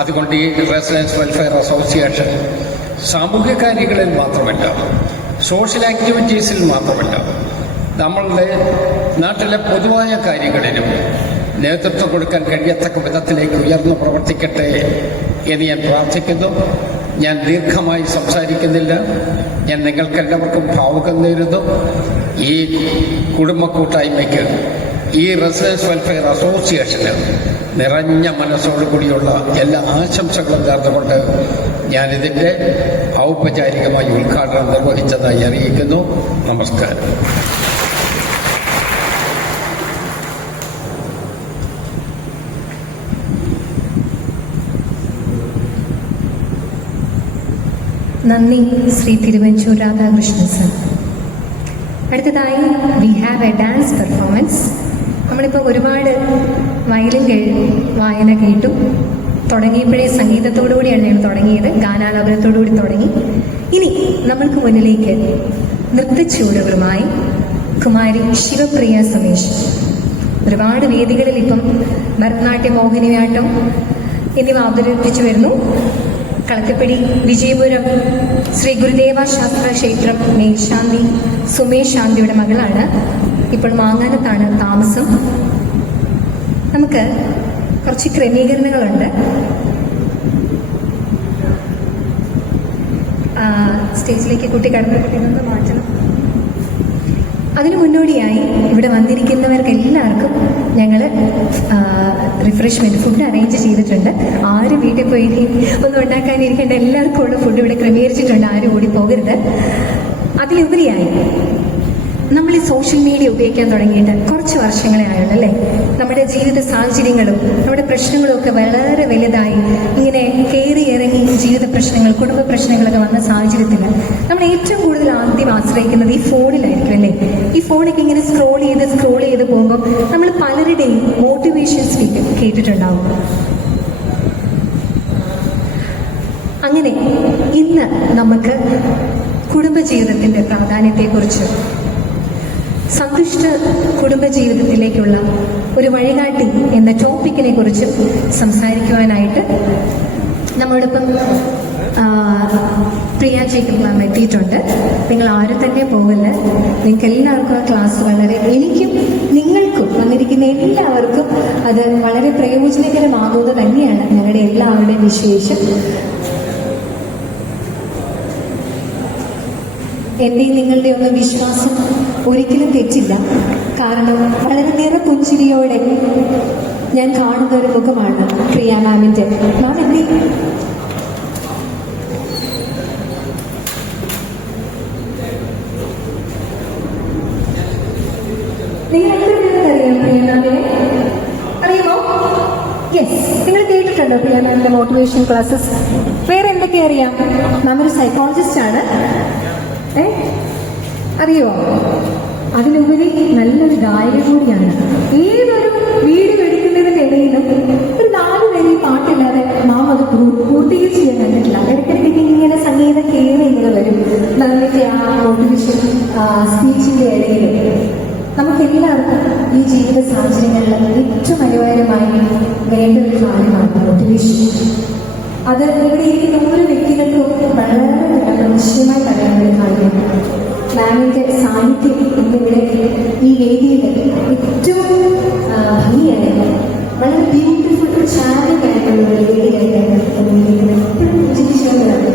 അതുകൊണ്ട് ഈ റെസിഡൻസ് വെൽഫെയർ അസോസിയേഷൻ സാമൂഹ്യ കാര്യങ്ങളിൽ മാത്രമല്ല, സോഷ്യൽ ആക്ടിവിറ്റീസിൽ മാത്രമല്ല, നമ്മളുടെ നാട്ടിലെ പൊതുവായ കാര്യങ്ങളിലും നേതൃത്വം കൊടുക്കാൻ കഴിയത്തക്ക വിധത്തിലേക്ക് ഉയർന്നു പ്രവർത്തിക്കട്ടെ എന്ന് ഞാൻ പ്രാർത്ഥിക്കുന്നു. ഞാൻ ദീർഘമായി സംസാരിക്കുന്നില്ല. ഞാൻ നിങ്ങൾക്കെല്ലാവർക്കും ഭാവുകം നേരുന്നു. ഈ കുടുംബ കൂട്ടായ്മയ്ക്ക്, ഈ റെസിഡൻസ് വെൽഫെയർ അസോസിയേഷന് നിറഞ്ഞ മനസ്സോടുകൂടിയുള്ള എല്ലാ ആശംസകളും നേർന്നുകൊണ്ട് ഞാനിതിൻ്റെ ഔപചാരികമായി ഉദ്ഘാടനം നിർവഹിച്ചതായി അറിയിക്കുന്നു. നമസ്കാരം. നന്ദി ശ്രീ തിരുവഞ്ചൂർ രാധാകൃഷ്ണൻ സർ. അടുത്തതായി we have A dance performance. നമ്മളിപ്പോൾ ഒരുപാട് വയലിൻ വായന കേട്ടു. തുടങ്ങിയപ്പോഴേ സംഗീതത്തോടുകൂടിയാണ് ഞങ്ങൾ തുടങ്ങിയത്, ഗാനാലാപനത്തോടുകൂടി തുടങ്ങി. ഇനി നമ്മൾക്ക് മുന്നിലേക്ക് നൃത്തച്ചുവടുകളുമായി കുമാരി ശിവപ്രിയ സുമേഷ്. ഒരുപാട് വേദികളിൽ ഇപ്പം ഭരതനാട്യം, മോഹിനിയാട്ടം എന്നിവ അവതരിപ്പിച്ചു വരുന്നു. കളത്തിപ്പടി വിജയപുരം ശ്രീ ഗുരുദേവ ശാസ്ത്ര ക്ഷേത്രം മേൽശാന്തി സുമേഷ് ശാന്തിയുടെ മകളാണ്. ഇപ്പോൾ മാങ്ങാനത്താണ് താമസം. നമുക്ക് കുറച്ച് ക്രമീകരണങ്ങളുണ്ട്. സ്റ്റേജിലേക്ക് കുട്ടി കടന്നു മാറ്റണം. അതിനു മുന്നോടിയായി ഇവിടെ വന്നിരിക്കുന്നവർക്ക് എല്ലാവർക്കും ഞങ്ങൾ റിഫ്രഷ്മെന്റ് ഫുഡ് അറേഞ്ച് ചെയ്തിട്ടുണ്ട്. ആരും വീട്ടിൽ പോയി ഒന്നും ഉണ്ടാക്കാനിരിക്കേണ്ട, എല്ലാവർക്കും ഉള്ള ഫുഡ് ഇവിടെ ക്രമീകരിച്ചിട്ടുണ്ട്. ആരും ഓടി പോകരുത്. അതിലുപരിയായി നമ്മൾ ഈ സോഷ്യൽ മീഡിയ ഉപയോഗിക്കാൻ തുടങ്ങിയിട്ട് കുറച്ച് വർഷങ്ങളെ ആയുള്ളൂ അല്ലേ? നമ്മുടെ ജീവിത സാഹചര്യങ്ങളും നമ്മുടെ പ്രശ്നങ്ങളും ഒക്കെ വളരെ വലുതായി ഇങ്ങനെ കയറി ഇറങ്ങി ജീവിത പ്രശ്നങ്ങൾ, കുടുംബ പ്രശ്നങ്ങളൊക്കെ വന്ന സാഹചര്യത്തിൽ നമ്മൾ ഏറ്റവും കൂടുതൽ ആദ്യം ആശ്രയിക്കുന്നത് ഈ ഫോണിലായിരിക്കും അല്ലേ? ഈ ഫോണൊക്കെ ഇങ്ങനെ സ്ക്രോൾ ചെയ്ത് പോകുമ്പോൾ നമ്മൾ പലരുടെയും മോട്ടിവേഷൻ സ്പീക്ക് കേട്ടിട്ടുണ്ടാവും. അങ്ങനെ ഇന്ന് നമുക്ക് കുടുംബജീവിതത്തിന്റെ പ്രാധാന്യത്തെക്കുറിച്ച്, സന്തുഷ്ട കുടുംബജീവിതത്തിലേക്കുള്ള ഒരു വഴികാട്ടി എന്ന ടോപ്പിക്കിനെ കുറിച്ച് സംസാരിക്കുവാനായിട്ട് നമ്മോടൊപ്പം പ്രിയ ജേക്കബ് മാം എത്തിയിട്ടുണ്ട്. നിങ്ങൾ ആരും തന്നെ പോകില്ല. നിങ്ങൾക്ക് എല്ലാവർക്കും ആ ക്ലാസ് എനിക്കും നിങ്ങൾക്കും വന്നിരിക്കുന്ന എല്ലാവർക്കും അത് വളരെ പ്രയോജനകരമാകുന്നത് തന്നെയാണ് ഞങ്ങളുടെ എല്ലാവരുടെയും വിശേഷം. എന്റെയും നിങ്ങളുടെ ഒന്നും വിശ്വാസം ഒരിക്കലും തെറ്റില്ല. കാരണം വളരെ നിറപുഞ്ചിരിയോടെ ഞാൻ കാണുന്ന ഒരു മുഖമാണ് പ്രിയ മാമിന്റെ. മാം എന്തേ നിങ്ങൾ എത്ര പേർക്ക് അറിയാം പ്രിയ മാമിനെ? അറിയുമോ? യെസ്, നിങ്ങൾ കേട്ടിട്ടുണ്ടോ പ്രിയ മാമിന്റെ മോട്ടിവേഷൻ ക്ലാസ്സസ്? വേറെ എന്തൊക്കെ അറിയാം? മാം ഒരു സൈക്കോളജിസ്റ്റ് ആണ്. അറിയോ? അതിലുപരി നല്ലൊരു ഗായക കൂടിയാണ്. ഏതൊരു വീഡിയോ എടുക്കുന്നതിന്റെ ഇടയിലും ഒരു 4 വരി പാട്ടില്ലാതെ മാം അത് പൂർത്തീകരിച്ച് ചെയ്യാൻ കണ്ടിട്ടില്ല. ഇടയ്ക്കിടയ്ക്ക് ഇങ്ങനെ സംഗീതം കയറി ഇങ്ങനെ വരും. മാമിന്റെ ആ മോട്ടിവേഷൻ സ്പീച്ചിന്റെ ഇടയിൽ നമുക്കെല്ലാവർക്കും ഈ ജീവിത സാഹചര്യങ്ങളിൽ ഏറ്റവും അനിവാര്യമായി വേണ്ട ഒരു കാര്യമാണ് മോട്ടിവേഷൻ. അത് ഇവിടെ ഇരിക്കുന്ന ഓരോ വ്യക്തികൾക്കും വളരെ നിശ്ചയമായി പറയാനുള്ള ഒരു കാര്യമാണ്. മാമിന്റെ സാന്നിധ്യം ഇന്നിവിടെ ഈ വേദിയിൽ ഏറ്റവും ഭംഗിയായി വളരെ ബ്യൂട്ടിഫുൾ ചാനൽ ആയിട്ടുള്ള ഒരു വേദിയായിട്ടാണ് എപ്പോഴും ചിരിച്ചുകൊണ്ടാണ്.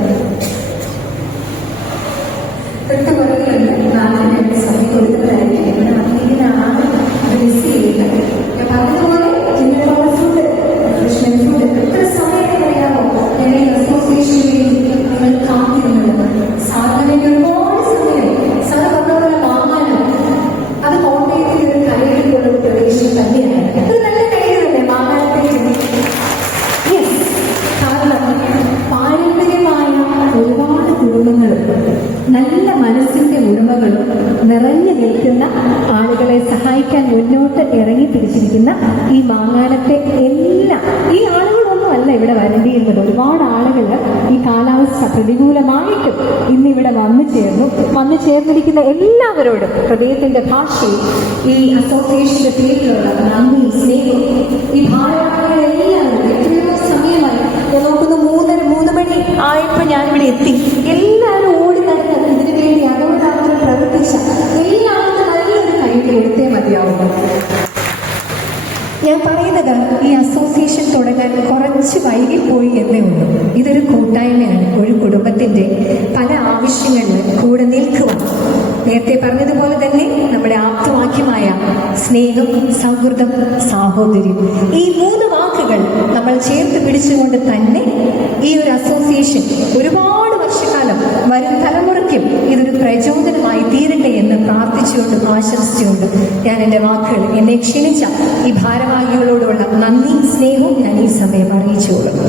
തൊട്ടുപുറകിലുണ്ട് മാമിന്റെ സമയം കൊടുക്കുന്നതായിരിക്കും. ഇവിടെ വന്നിരിക്കുന്ന ആള് മിസ് ചെയ്യില്ല. ഞാൻ പറഞ്ഞതുപോലെ ചിന്നത്തോളം ഫുഡ്, റിഫ്രഷ്മെന്റ് ഫുഡ് എത്ര സമയം അറിയാമോ ഞങ്ങൾ അസോസിയേഷനിൽ നിങ്ങൾ കാത്തിരുന്നത്? സാധാരണ ഒരുപാട് സമയം സാറ് പറഞ്ഞപോലെ വാങ്ങാനും അത് കോട്ടയത്തിൽ ഒരു കലയിലുള്ള ഒരു പ്രദേശം തന്നെയാണ്. ഒരു നല്ല കലയല്ലേ വാങ്ങാനത്തേക്ക്? യെസ്, കാരണം പാരമ്പര്യമായ ഒരുപാട് കുടുംബങ്ങളും നല്ല മനസ്സിന്റെ ഉടമകളും നിറഞ്ഞു നിൽക്കുന്ന ആളുകളെ സഹായിക്കാൻ മുന്നോട്ട് ഇറങ്ങി തിരിച്ചിരിക്കുന്ന ഈ മാങ്ങാനത്തെ ഈ ആളുകളൊന്നുമല്ല ഇവിടെ വരേണ്ടിയിരുന്നത്. ഒരുപാട് ആളുകൾ ഈ കാലാവസ്ഥ പ്രതികൂലമായിട്ടും ഇന്നിവിടെ വന്നു ചേർന്നിരിക്കുന്ന എല്ലാവരോടും ഹൃദയത്തിന്റെ ഭാഷയിൽ ഈ അസോസിയേഷന്റെ പേരിലുള്ള നന്ദി, സ്നേഹം ഈ ഭാരവാഹികളെല്ലാവരും എത്രയോ സമയമായി ഞാൻ നോക്കുന്നു 3 മണി ആയപ്പോൾ ഞാനിവിടെ എത്തി. എല്ലാവരും ഓടി നടന്ന് ഇതിനു വേണ്ടി അതോടാത്രം പ്രവർത്തിച്ച എല്ലാവർക്കും നല്ലൊരു കൈകൾ എടുത്തേ മതിയാവുന്നു. ഞാൻ പറയുന്നത് ഈ അസോസിയേഷൻ തുടങ്ങാൻ കുറച്ച് വൈകിപ്പോയി എന്നേ ഉള്ളൂ. ഇതൊരു കൂട്ടായ്മയാണ്. ഒരു കുടുംബത്തിന്റെ പല ആവശ്യങ്ങളിൽ കൂടെ നിൽക്കുവാൻ, നേരത്തെ പറഞ്ഞതുപോലെ തന്നെ നമ്മുടെ ആപ്തവാക്യമായ സ്നേഹം, സൗഹൃദം, സാഹോദര്യം, ഈ 3 വാക്കുകൾ നമ്മൾ ചേർത്ത് പിടിച്ചുകൊണ്ട് തന്നെ ഈ ഒരു അസോസിയേഷൻ ഒരുപാട് വർഷക്കാലം വരും തലമുറയ്ക്കും ഇതൊരു പ്രചോദനമായി തീരട്ടെ എന്ന് പ്രാർത്ഥിച്ചുകൊണ്ടും ആശംസിച്ചുകൊണ്ടും ഞാൻ എൻ്റെ വാക്കുകൾ, എന്നെ ക്ഷണിച്ച ഈ ഭാരവാഹികളോടുള്ള നന്ദി, സ്നേഹവും ഞാൻ ഈ സമയം അറിയിച്ചുകൊള്ളുന്നു.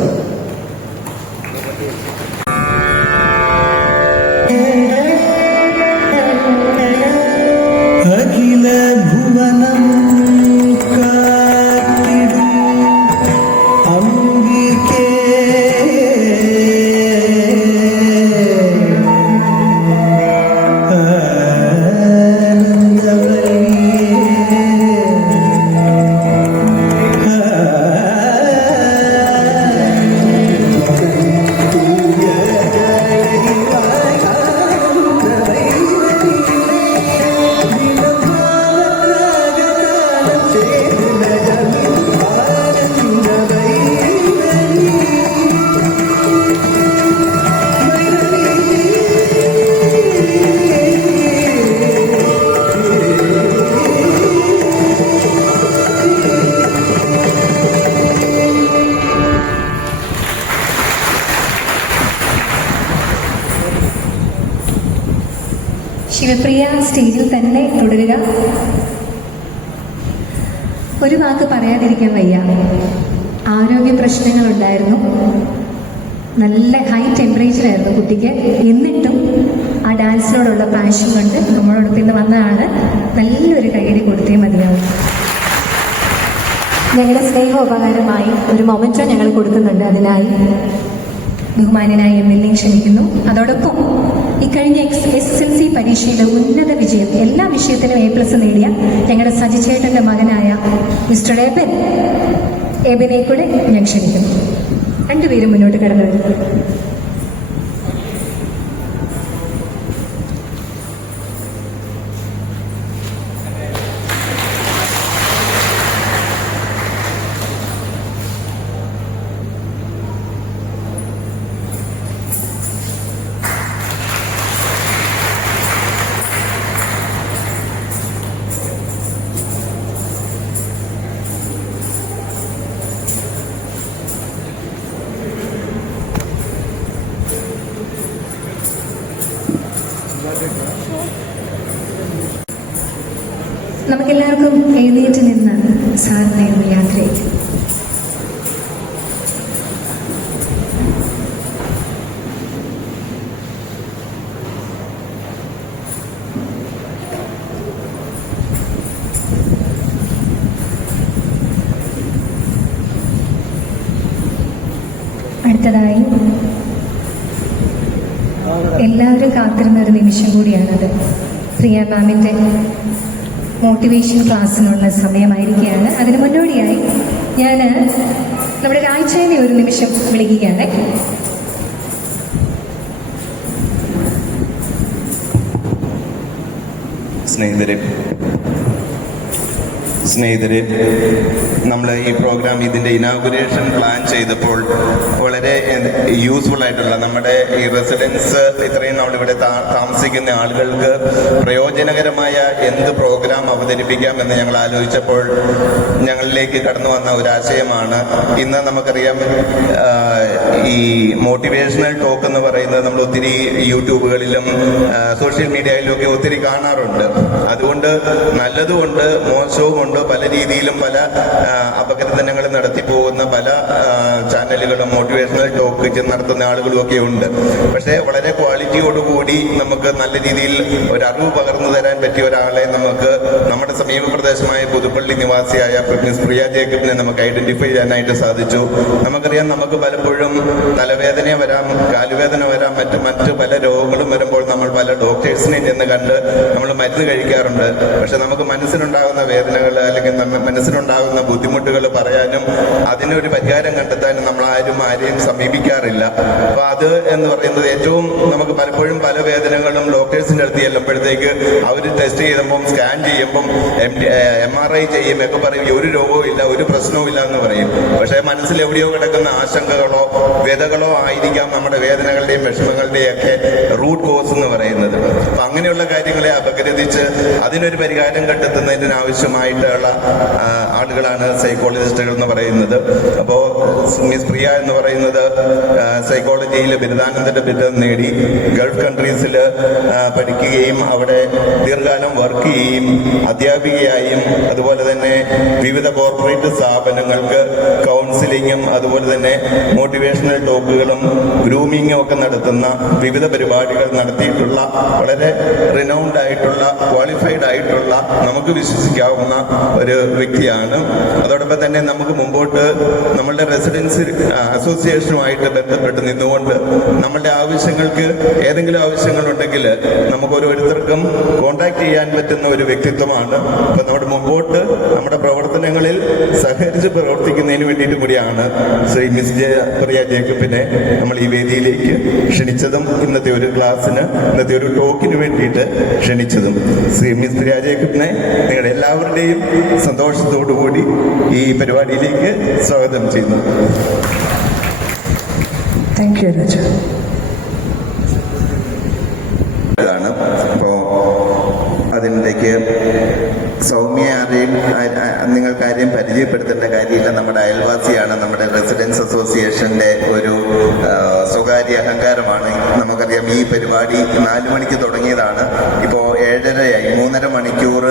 ശിവപ്രിയ സ്റ്റേജിൽ തന്നെ തുടരുക. ഒരു വാക്ക് പറയാതിരിക്കാൻ വയ്യ. ആരോഗ്യ പ്രശ്നങ്ങളുണ്ടായിരുന്നു, നല്ല ഹൈ ടെമ്പറേച്ചർ ആയിരുന്നു കുട്ടിക്ക്. എന്നിട്ടും ആ ഡാൻസിനോടുള്ള പാഷൻ കൊണ്ട് നമ്മളോടൊപ്പം ഇന്ന് വന്നതാണ്. നല്ലൊരു കൈയടി കൊടുത്തേ മതിയാവും. ഞങ്ങളുടെ സ്നേഹോപകാരമായി ഒരു മൊമെന്റോ ഞങ്ങൾ കൊടുക്കുന്നുണ്ട്. അതിനായി ബഹുമാനനായ MLA ക്ഷണിക്കുന്നു. അതോടൊപ്പം ഇക്കഴിഞ്ഞ SSLC പരീക്ഷയുടെ ഉന്നത വിജയം, എല്ലാ വിഷയത്തിലും A+ നേടിയ ഞങ്ങളുടെ സജിചേട്ടന്റെ മകനായ മിസ്റ്റർ എബിനെ കൂടെ ഞാൻ ക്ഷണിക്കുന്നു. രണ്ടുപേരും മുന്നോട്ട് കടന്നു വരുന്നു. നമുക്കെല്ലാവർക്കും എഴുന്നേറ്റ് നിന്ന് സാറിനെ ഒന്ന് യാത്രയായി. അടുത്തതായി എല്ലാവരും കാത്തിരുന്ന ഒരു നിമിഷം കൂടിയാണത്. പ്രിയ മാമിന്റെ മോട്ടിവേഷൻ ക്ലാസ്സിനുള്ള സമയമായിരിക്കുകയാണ്. അതിന് മുന്നോടിയായി ഞാൻ നമ്മുടെ രാഴ്ചയിലെ ഒരു നിമിഷം വിളിക്കുകയാണ്. സ്നേഹിതരെ, നമ്മൾ ഈ പ്രോഗ്രാം ഇതിൻ്റെ ഇനാഗുറേഷൻ പ്ലാൻ ചെയ്തപ്പോൾ വളരെ യൂസ്ഫുൾ ആയിട്ടുള്ള നമ്മുടെ ഈ റെസിഡൻസ് ഇത്രയും നമ്മളിവിടെ താമസിക്കുന്ന ആളുകൾക്ക് പ്രയോജനകരമായ എന്ത് പ്രോഗ്രാം അവതരിപ്പിക്കാമെന്ന് ഞങ്ങൾ ആലോചിച്ചപ്പോൾ ഞങ്ങളിലേക്ക് കടന്നു വന്ന ഒരു ആശയമാണ്. ഇന്ന് നമുക്കറിയാം, ഈ മോട്ടിവേഷണൽ ടോക്ക് എന്ന് പറയുന്നത് നമ്മൾ ഒത്തിരി യൂട്യൂബുകളിലും സോഷ്യൽ മീഡിയയിലും ഒക്കെ ഒത്തിരി കാണാറുണ്ട്. അതുകൊണ്ട് നല്ലതുകൊണ്ട് മോശവുമുണ്ട്. പല രീതിയിലും പല അപകീർത്തനങ്ങൾ നടത്തി പോകുന്ന പല ചാനലുകളും മോട്ടിവേഷണൽ ടോക്ക് നടത്തുന്ന ആളുകളും ഒക്കെ ഉണ്ട്. പക്ഷേ വളരെ ക്വാളിറ്റിയോടുകൂടി നമുക്ക് നല്ല രീതിയിൽ ഒരു അറിവ് പകർന്നു തരാൻ പറ്റിയ ഒരാളെ നമുക്ക് നമ്മുടെ സമീപ പ്രദേശമായ പുതുപ്പള്ളി നിവാസിയായ മിസ് പ്രിയ ജേക്കബിനെ നമുക്ക് ഐഡന്റിഫൈ ചെയ്യാനായിട്ട് സാധിച്ചു. നമുക്കറിയാം, നമുക്ക് പലപ്പോഴും തലവേദന വരാം, കാലുവേദന വരാം, മറ്റ് പല രോഗങ്ങളും വരുമ്പോൾ നമ്മൾ പല ഡോക്ടേഴ്സിനെ ചെന്ന് കണ്ട് നമ്മൾ മരുന്ന് കഴിക്കാറുണ്ട്. പക്ഷെ നമുക്ക് മനസ്സിലുണ്ടാകുന്ന വേദനകൾ അല്ലെങ്കിൽ മനസ്സിലുണ്ടാകുന്ന ബുദ്ധിമുട്ടുകൾ പറയാനും അതിനൊരു പരിഹാരം കണ്ടെത്താനും നമ്മൾ ആരെയും സമീപിക്കാറില്ല. അപ്പൊ അത് എന്ന് പറയുന്നത് ഏറ്റവും നമുക്ക് പലപ്പോഴും പല വേദനകളും ഡോക്ടേഴ്സിന്റെ അടുത്ത് ചെല്ലുമ്പോഴത്തേക്ക് അവർ ടെസ്റ്റ് ചെയ്യുമ്പം സ്കാൻ ചെയ്യുമ്പം MRI ചെയ്യുമ്പോൾ പറയും ഒരു രോഗവും ഇല്ല, ഒരു പ്രശ്നവും ഇല്ല എന്ന് പറയും. പക്ഷെ മനസ്സിൽ എവിടെയോ കിടക്കുന്ന ആശങ്കകളോ വ്യതകളോ ആയിരിക്കാം നമ്മുടെ വേദനകളുടെയും വിഷമങ്ങളുടെയും ഒക്കെ റൂട്ട് കോസ് എന്ന് പറയുന്നത്. അപ്പൊ അങ്ങനെയുള്ള കാര്യങ്ങളെ അപഗ്രഥിച്ച് അതിനൊരു പരിഹാരം കണ്ടെത്തുന്നതിന് ആവശ്യമായിട്ടുള്ള ആളുകളാണ് സൈക്കോളജിസ്റ്റുകൾ എന്ന് പറയുന്നത്. അപ്പോൾ മിസ് പ്രിയ എന്ന് പറയുന്നത് സൈക്കോളജിയിൽ ബിരുദാനന്തര ബിരുദം നേടി ഗൾഫ് കൺട്രീസിൽ പഠിക്കുകയും അവിടെ ദീർഘകാലം വർക്ക് ചെയ്യുകയും അധ്യാപികയായും അതുപോലെ തന്നെ വിവിധ കോർപ്പറേറ്റ് സ്ഥാപനങ്ങൾക്ക് കൗൺസിലിങ്ങും അതുപോലെ തന്നെ മോട്ടിവേഷണൽ ടോക്കുകളും ഗ്രൂമിങ്ങും ഒക്കെ നടത്തുന്ന വിവിധ പരിപാടികൾ നടത്തിയിട്ടുള്ള വളരെ റിനൗൺഡ് ആയിട്ടുള്ള ക്വാളിഫൈഡ് ആയിട്ടുള്ള നമുക്ക് വിശ്വസിക്കാവുന്ന ഒരു വ്യക്തിയാണ്. അതോടൊപ്പം തന്നെ നമുക്ക് മുമ്പോട്ട് നമ്മളുടെ റെസിഡൻസ് അസോസിയേഷനുമായിട്ട് ബന്ധപ്പെട്ട് നിന്നുകൊണ്ട് നമ്മളുടെ ആവശ്യങ്ങൾക്ക് ഏതെങ്കിലും ആവശ്യങ്ങളുണ്ടെങ്കിൽ നമുക്ക് ഓരോരുത്തർക്കും കോൺടാക്ട് ചെയ്യാൻ പറ്റുന്ന ഒരു വ്യക്തിത്വമാണ്. അപ്പൊ നമ്മുടെ മുമ്പോട്ട് നമ്മുടെ പ്രവർത്തനങ്ങളിൽ സഹകരിച്ച് പ്രവർത്തിക്കുന്നതിന് വേണ്ടിയിട്ട് കൂടിയാണ് ശ്രീ മിസ് പ്രിയ ജേക്കബിനെ നമ്മൾ ഈ വേദിയിലേക്ക് ക്ഷണിച്ചതും ഇന്നത്തെ ഒരു ക്ലാസ്സിന് ഇന്നത്തെ ഒരു ടോക്കിന് വേണ്ടിയിട്ട് ക്ഷണിച്ചതും. ശ്രീ മിസ് പ്രിയ ജേക്കബിനെ നിങ്ങളുടെ എല്ലാവരുടെയും സന്തോഷത്തോടുകൂടി ഈ പരിപാടിയിലേക്ക് സ്വാഗതം ചെയ്യുന്നു. താങ്ക് യു രാജ. അപ്പോ അതിനിടയ്ക്ക് സൗമ്യ നിങ്ങൾക്കാരെയും പരിചയപ്പെടുത്തേണ്ട കാര്യമില്ല. നമ്മുടെ അയൽവാസിയാണ്. നമ്മുടെ റെസിഡൻസ് അസോസിയേഷന്റെ ഒരു സ്വകാര്യ അഹങ്കാരമാണ്. നമുക്കറിയാം, ഈ പരിപാടി 4 മണിക്ക് തുടങ്ങിയതാണ്. ഇപ്പോൾ 7:30 3.5 മണിക്കൂർ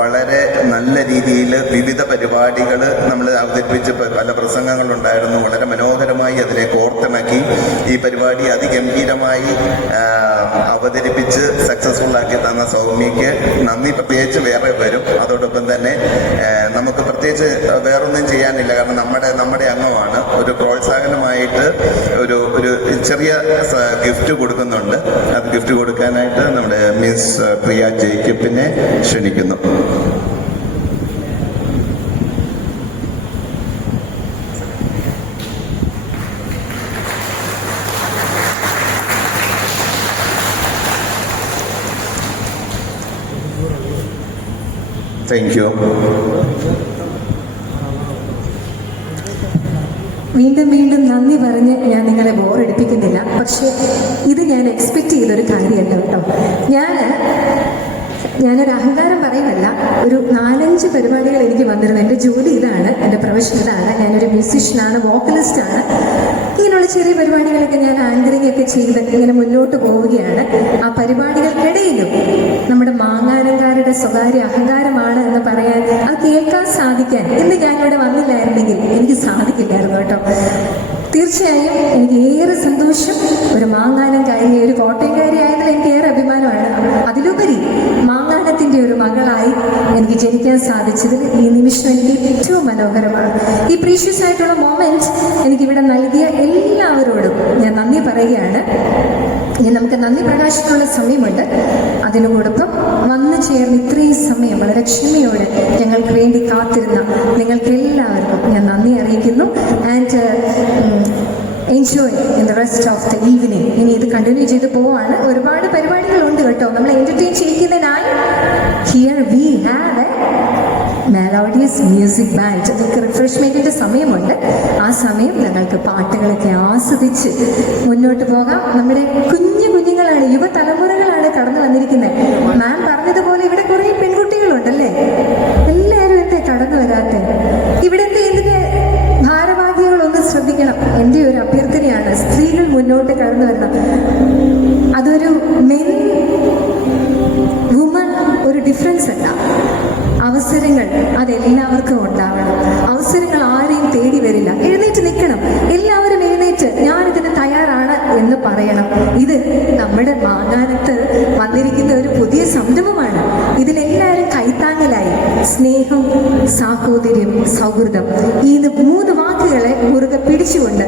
വളരെ നല്ല രീതിയിൽ വിവിധ പരിപാടികൾ നമ്മൾ അവതരിപ്പിച്ച് പല പ്രസംഗങ്ങളുണ്ടായിരുന്നു. വളരെ മനോഹരമായി അതിനെ കോർത്തിണക്കി ഈ പരിപാടി അതിഗംഭീരമായി അവതരിപ്പിച്ച് സക്സസ്ഫുൾ ആക്കി തന്ന സൗമ്യയ്ക്ക് നന്ദി പ്രത്യേകിച്ച് വേറെ വരും. അതോടൊപ്പം തന്നെ നമുക്ക് പ്രത്യേകിച്ച് വേറൊന്നും ചെയ്യാനില്ല, കാരണം നമ്മുടെ അംഗമാണ്. ഒരു പ്രോത്സാഹനമായിട്ട് ഒരു ചെറിയ ഗിഫ്റ്റ് കൊടുക്കുന്നുണ്ട്. അത് ഗിഫ്റ്റ് കൊടുക്കാനായിട്ട് നമ്മുടെ മിസ് പ്രിയ ജേക്കബിനെ ക്ഷണിക്കുന്നു. Thank you. വീണ്ടും നന്ദി പറഞ്ഞ് ഞാൻ നിങ്ങളെ ബോറടിപ്പിക്കുന്നില്ല. പക്ഷേ ഇത് ഞാൻ എക്സ്പെക്ട് ചെയ്തൊരു കാര്യമല്ല കേട്ടോ. ഞാനൊരു അഹങ്കാരം പറയുമല്ല. ഒരു 4-5 പരിപാടികൾ എനിക്ക് വന്നിരുന്നു. എൻ്റെ ജോലി ഇതാണ്, എൻ്റെ പ്രൊഫഷൻ ഇതാണ്. ഞാനൊരു മ്യൂസീഷ്യനാണ്, വോക്കലിസ്റ്റാണ്. ഇങ്ങനെയുള്ള ചെറിയ പരിപാടികളൊക്കെ ഞാൻ ആങ്കറിംഗ് ഒക്കെ ചെയ്ത് ഇങ്ങനെ മുന്നോട്ട് പോവുകയാണ്. ആ പരിപാടികൾക്കിടയിലും നമ്മുടെ മാങ്ങാനക്കാരുടെ സ്വകാര്യ അഹങ്കാരമാണ് എന്ന് പറയാൻ, അത് കേൾക്കാൻ സാധിക്കാൻ ഇന്ന് ഞാനിവിടെ വന്നില്ലായിരുന്നെങ്കിൽ എനിക്ക് സാധിക്കില്ലായിരുന്നു കേട്ടോ. തീർച്ചയായും എനിക്ക് ഏറെ സന്തോഷം. ഒരു മാങ്ങാനംകാരി, ഒരു കോട്ടയംകാരി ആയതിൽ എനിക്ക് ഏറെ അഭിമാനമാണ്. അതിലുപരി മാങ്ങാനത്തിന്റെ ഒരു മകളായി എനിക്ക് ജനിക്കാൻ സാധിച്ചതിൽ ഈ നിമിഷം എനിക്ക് ഏറ്റവും മനോഹരമാണ്. ഈ പ്രീഷ്യസ് ആയിട്ടുള്ള മൊമെന്റ് എനിക്കിവിടെ നൽകിയ എല്ലാവരോടും ഞാൻ നന്ദി പറയുകയാണ്. ഇനി നമുക്ക് നന്ദി പ്രകാശിക്കാനുള്ള സമയമുണ്ട്. അതിനോടൊപ്പം വന്നു ചേർന്ന് ഇത്രയും സമയം വളരെ ക്ഷമയോടെ ഞങ്ങൾക്ക് വേണ്ടി കാത്തിരുന്ന നിങ്ങൾക്ക് എല്ലാവർക്കും ഞാൻ നന്ദി അറിയിക്കുന്നു. And enjoy in the rest of the evening. ഇനി ഇത് കണ്ടിന്യൂ ചെയ്ത് പോവാണ്. ഒരുപാട് പരിപാടികളുണ്ട് കേട്ടോ. നമ്മളെ എന്റർടൈൻ ചെയ്യിക്കുന്നതിനായി here we have melodious music band. നിങ്ങൾക്ക് റിഫ്രഷ്മെന്റിന്റെ സമയമുണ്ട്. ആ സമയം നിങ്ങൾക്ക് പാട്ടുകളൊക്കെ ആസ്വദിച്ച് മുന്നോട്ട് പോകാം. നമ്മുടെ കുഞ്ഞുങ്ങളാണ്, യുവതലമുറകളാണ് കടന്നു വന്നിരിക്കുന്നത്. മാം പറഞ്ഞതുപോലെ ഇവിടെ കുറെ പെൺകുട്ടികളുണ്ടല്ലേ? എല്ലാവരും എന്തേ കടന്നു വരാത്തെ? ഇവിടുത്തെ ഇതിന്റെ ഭാരവാഹികളൊന്ന് ശ്രദ്ധിക്കണം. എൻ്റെ ഒരു അഭ്യർത്ഥനയാണ്, സ്ത്രീകൾ മുന്നോട്ട് കടന്നു വരണം. അതൊരു മെൻ വുമൺ ഒരു ഡിഫറൻസ് അല്ല. അവസരങ്ങൾ അതെല്ലാവർക്കും ഉണ്ടാവണം. അവസരങ്ങൾ ആരെയും തേടി വരില്ല. എഴുന്നേറ്റ് നിൽക്കണം. എല്ലാവരും എഴുന്നേറ്റ് ഞാനിതിന് തയ്യാറാണ് എന്ന് പറയണം. ഇത് നമ്മുടെ മാങ്ങാനത്ത് വന്നിരിക്കുന്ന ഒരു പുതിയ സംരംഭമാണ്. ഇതിലെല്ലാവരും കൈത്താങ്ങലായി സ്നേഹം, സാഹോദര്യം, സൗഹൃദം, ഈ 3 വാക്കുകളെ മുറുകെ പിടിച്ചുകൊണ്ട്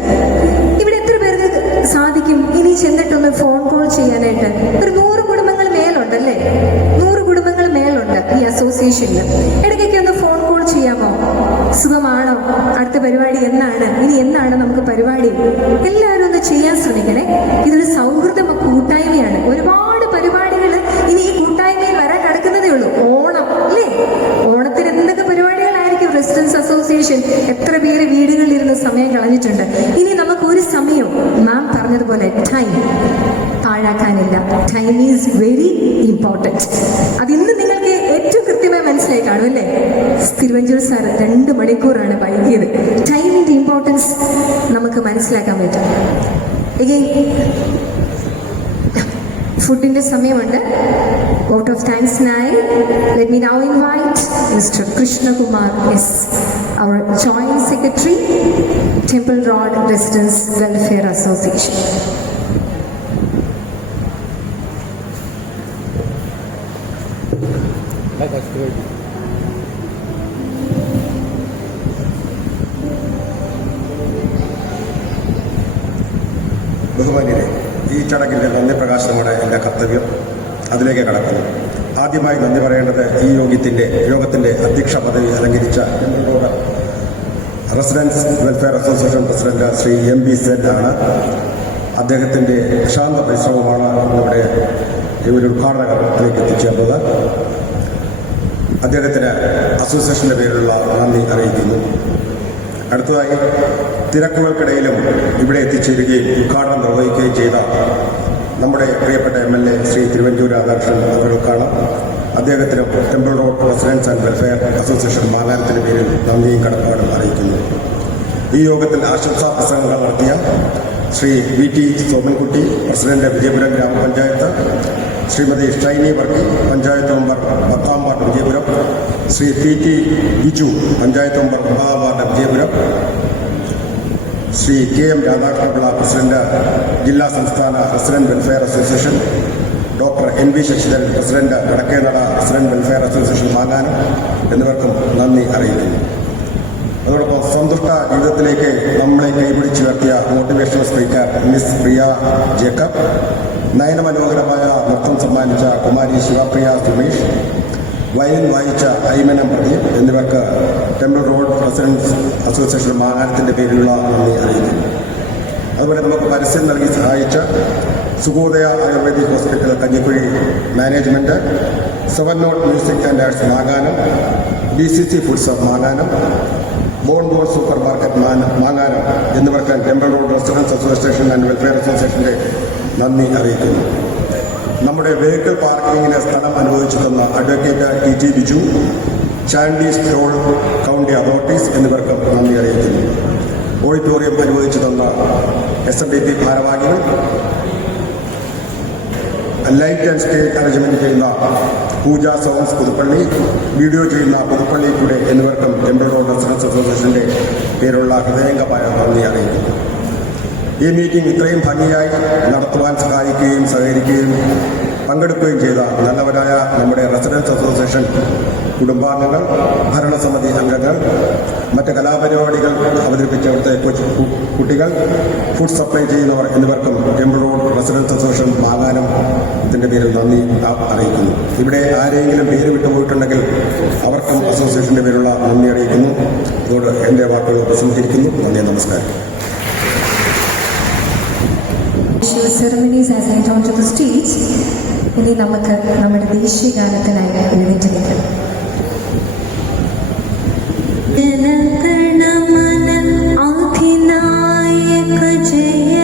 ഇവിടെ എത്ര പേർക്ക് സാധിക്കും ഇനി ചെന്നിട്ടൊന്ന് ഫോൺ കോൾ ചെയ്യാനായിട്ട്? ഒരു 100 കുടുംബങ്ങൾ മേലുണ്ടല്ലേ? 100 കുടുംബങ്ങൾ മേലുണ്ട് ഈ അസോസിയേഷനിൽ. ഇടയ്ക്കൊക്കെ ഒന്ന് ഫോൺ കോൾ ചെയ്യാമോ? സുഖമാണോ? അടുത്ത പരിപാടി എന്നാണ്? ഇനി എന്നാണ് നമുക്ക് പരിപാടി? എല്ലാവരും ഒന്ന് ചെയ്യാൻ ശ്രമിക്കണേ. ഇതൊരു സൗഹൃദ കൂട്ടായ്മയാണ്. ഒരുപാട് പരിപാടികൾ ഇനി ഈ കൂട്ടായ്മയിൽ വരാൻ കിടക്കുന്നതേ ഉള്ളൂ. ഓണം അല്ലേ? ഓണത്തിന് എന്തൊക്കെ പരിപാടികളായിരിക്കും? റെസിഡൻസ് അസോസിയേഷൻ എത്ര പേര് വീടുകളിലിരുന്ന് സമയം കളഞ്ഞിട്ടുണ്ട്. ഇനി നമുക്ക് ഒരു സമയവും മാം പറഞ്ഞതുപോലെ ടൈം പാഴാക്കാനില്ല. Time is very important. അതിന്ന് നിങ്ങൾക്ക് ഏറ്റവും കൃത്യമായി മനസ്സിലായി കാണും അല്ലേ? തിരുവഞ്ചൂർ സാർ 2 മണിക്കൂറാണ് വൈകിയത്. ടൈമിന്റെ ഇമ്പോർട്ടൻസ് നമുക്ക് മനസ്സിലാക്കാൻ പറ്റും. ഫുഡിന്റെ സമയമുണ്ട്. ഔട്ട് ഓഫ് താങ്ക്സിനായി let me now invite mister Krishnakumar S, our joint secretary, Temple Road Residents Welfare Association. ബഹുമാന്യരെ, ഈ ചടങ്ങിൻ്റെ നന്ദി പ്രകാശനമാണ് എൻ്റെ കർത്തവ്യം. അതിലേക്ക് കടക്കുന്നു. ആദ്യമായി നന്ദി പറയേണ്ടത് ഈ യോഗത്തിൻ്റെ അധ്യക്ഷ പദവി അലങ്കരിച്ച residence welfare association president Shri MB സെഡ് ആണ്. അദ്ദേഹത്തിൻ്റെ ശാന്ത പരിശ്രമമാണ് നമ്മുടെ ഒരു ഉദ്ഘാടനത്തിലേക്ക് എത്തിച്ചേർന്നത്. അദ്ദേഹത്തിന് അസോസിയേഷൻ്റെ പേരിലുള്ള നന്ദി അറിയിക്കുന്നു. അടുത്തതായി തിരക്കുകൾക്കിടയിലും ഇവിടെ എത്തിച്ചേരുകയും ഉദ്ഘാടനം നിർവഹിക്കുകയും ചെയ്ത നമ്മുടെ പ്രിയപ്പെട്ട MLA ശ്രീ തിരുവഞ്ചൂർ രാധാകൃഷ്ണൻ അവർക്കാണ്. അദ്ദേഹത്തിന് temple road residence and welfare association മാനാരത്തിൻ്റെ പേരിൽ നന്ദിയും കടപ്പാടും അറിയിക്കുന്നു. ഈ യോഗത്തിൽ ആശംസാ പ്രസംഗങ്ങൾ നടത്തിയ Shri V T Somankutty, president Vijayapuram grama panchayat, Shrimati Shiny Varkey, panchayat member 10-ാം ward Vijayapuram, Shri P T Biju, panchayat member 9-ാം ward Vijayapuram, Shri K M Radhakrishnapillai, president ജില്ലാ സംസ്ഥാന resident welfare association, doctor N V Sasidharan, president Vadakkenada resident welfare association മാങ്ങാനം എന്നിവർക്കും നന്ദി അറിയിക്കുന്നു. അതോടൊപ്പം സന്തുഷ്ട ജീവിതത്തിലേക്ക് നമ്മളെ കൈപിടിച്ചുയർത്തിയ മോട്ടിവേഷണൽ സ്പീക്കർ മിസ് പ്രിയ ജേക്കബ്, നയനമനോഹരമായ നൃത്തം സമ്മാനിച്ച കുമാരി ശിവപ്രിയ സുമേഷ്, വയലിൻ വായിച്ച ഐമനം പ്രദീപ് എന്നിവർക്ക് ടെമ്പിൾ റോഡ് റെസിഡൻസ് അസോസിയേഷൻ മാങ്ങാനത്തിൻ്റെ പേരിലുള്ള നന്ദി അറിയിക്കുന്നു. അതുപോലെ നമുക്ക് പരസ്യം നൽകി സഹായിച്ച Sukhodaya ayurvedic hospital Kanjikuzhy management, 7 note music and arts മാങ്ങാനം, BCC ഫുഡ്സ് മാങ്ങാനം, ബോൺ സൂപ്പർ മാർക്കറ്റ് മാങ്ങാനം എന്നിവർക്ക് temple road residence association and welfare അസോസിയേഷന്റെ നന്ദി അറിയിക്കുന്നു. നമ്മുടെ വെഹിക്കിൾ പാർക്കിങ്ങിന് സ്ഥലം അനുവദിച്ചു തന്ന advocate T Biju, Chandy's toll county authorities എന്നിവർക്ക് നന്ദി അറിയിക്കുന്നു. ഓഡിറ്റോറിയം അനുവദിച്ചു തന്ന SMDP ഭാരവാഹികൾ, ലൈറ്റ് ആൻഡ് സ്റ്റേജ് അറേഞ്ച്മെന്റ് ചെയ്യുന്ന പൂജ സോങ്സ് പുതുപ്പള്ളി, വീഡിയോ ചെയ്യുന്ന പുതുപ്പള്ളി ടുഡേ എന്നിവർക്കും ടെമ്പിൾ റോഡ് റെസിഡൻസ് അസോസിയേഷന്റെ പേരുള്ള ഹൃദയംഗമായ നന്ദി അറിയിക്കുന്നു. ഈ മീറ്റിംഗ് ഇത്രയും ഭംഗിയായി നടത്തുവാൻ സഹായിക്കുകയും സഹകരിക്കുകയും പങ്കെടുക്കുകയും ചെയ്ത നല്ലവരായ നമ്മുടെ റെസിഡൻസ് അസോസിയേഷൻ കുടുംബാംഗങ്ങൾ, ഭരണസമിതി അംഗങ്ങൾ, മറ്റ് കലാപരിപാടികൾ അവതരിപ്പിച്ച അവിടുത്തെ കുട്ടികൾ, ഫുഡ് സപ്ലൈ ചെയ്യുന്നവർ എന്നിവർക്കും ടെമ്പിൾ റോഡ് റെസിഡൻസ് അസോസിയേഷൻ മാങ്ങാനത്തിൻ്റെ പേരിൽ നന്ദി അറിയിക്കുന്നു. ഇവിടെ ആരെങ്കിലും പേര് വിട്ടുപോയിട്ടുണ്ടെങ്കിൽ അവർക്കും അസോസിയേഷൻ്റെ പേരിലുള്ള നന്ദി അറിയിക്കുന്നു. അതോട് എൻ്റെ വാക്കുകൾ ഉപസംഹരിക്കുന്നു. നന്ദി, നമസ്കാരം. Ceremonies as I turn to the stage, ഇനി നമുക്ക് നമ്മുടെ ദേശീയ ഗാനത്തിനായി എഴുന്നേറ്റ് നിൽക്കാം. ജനഗണമന അധിനായക ജയ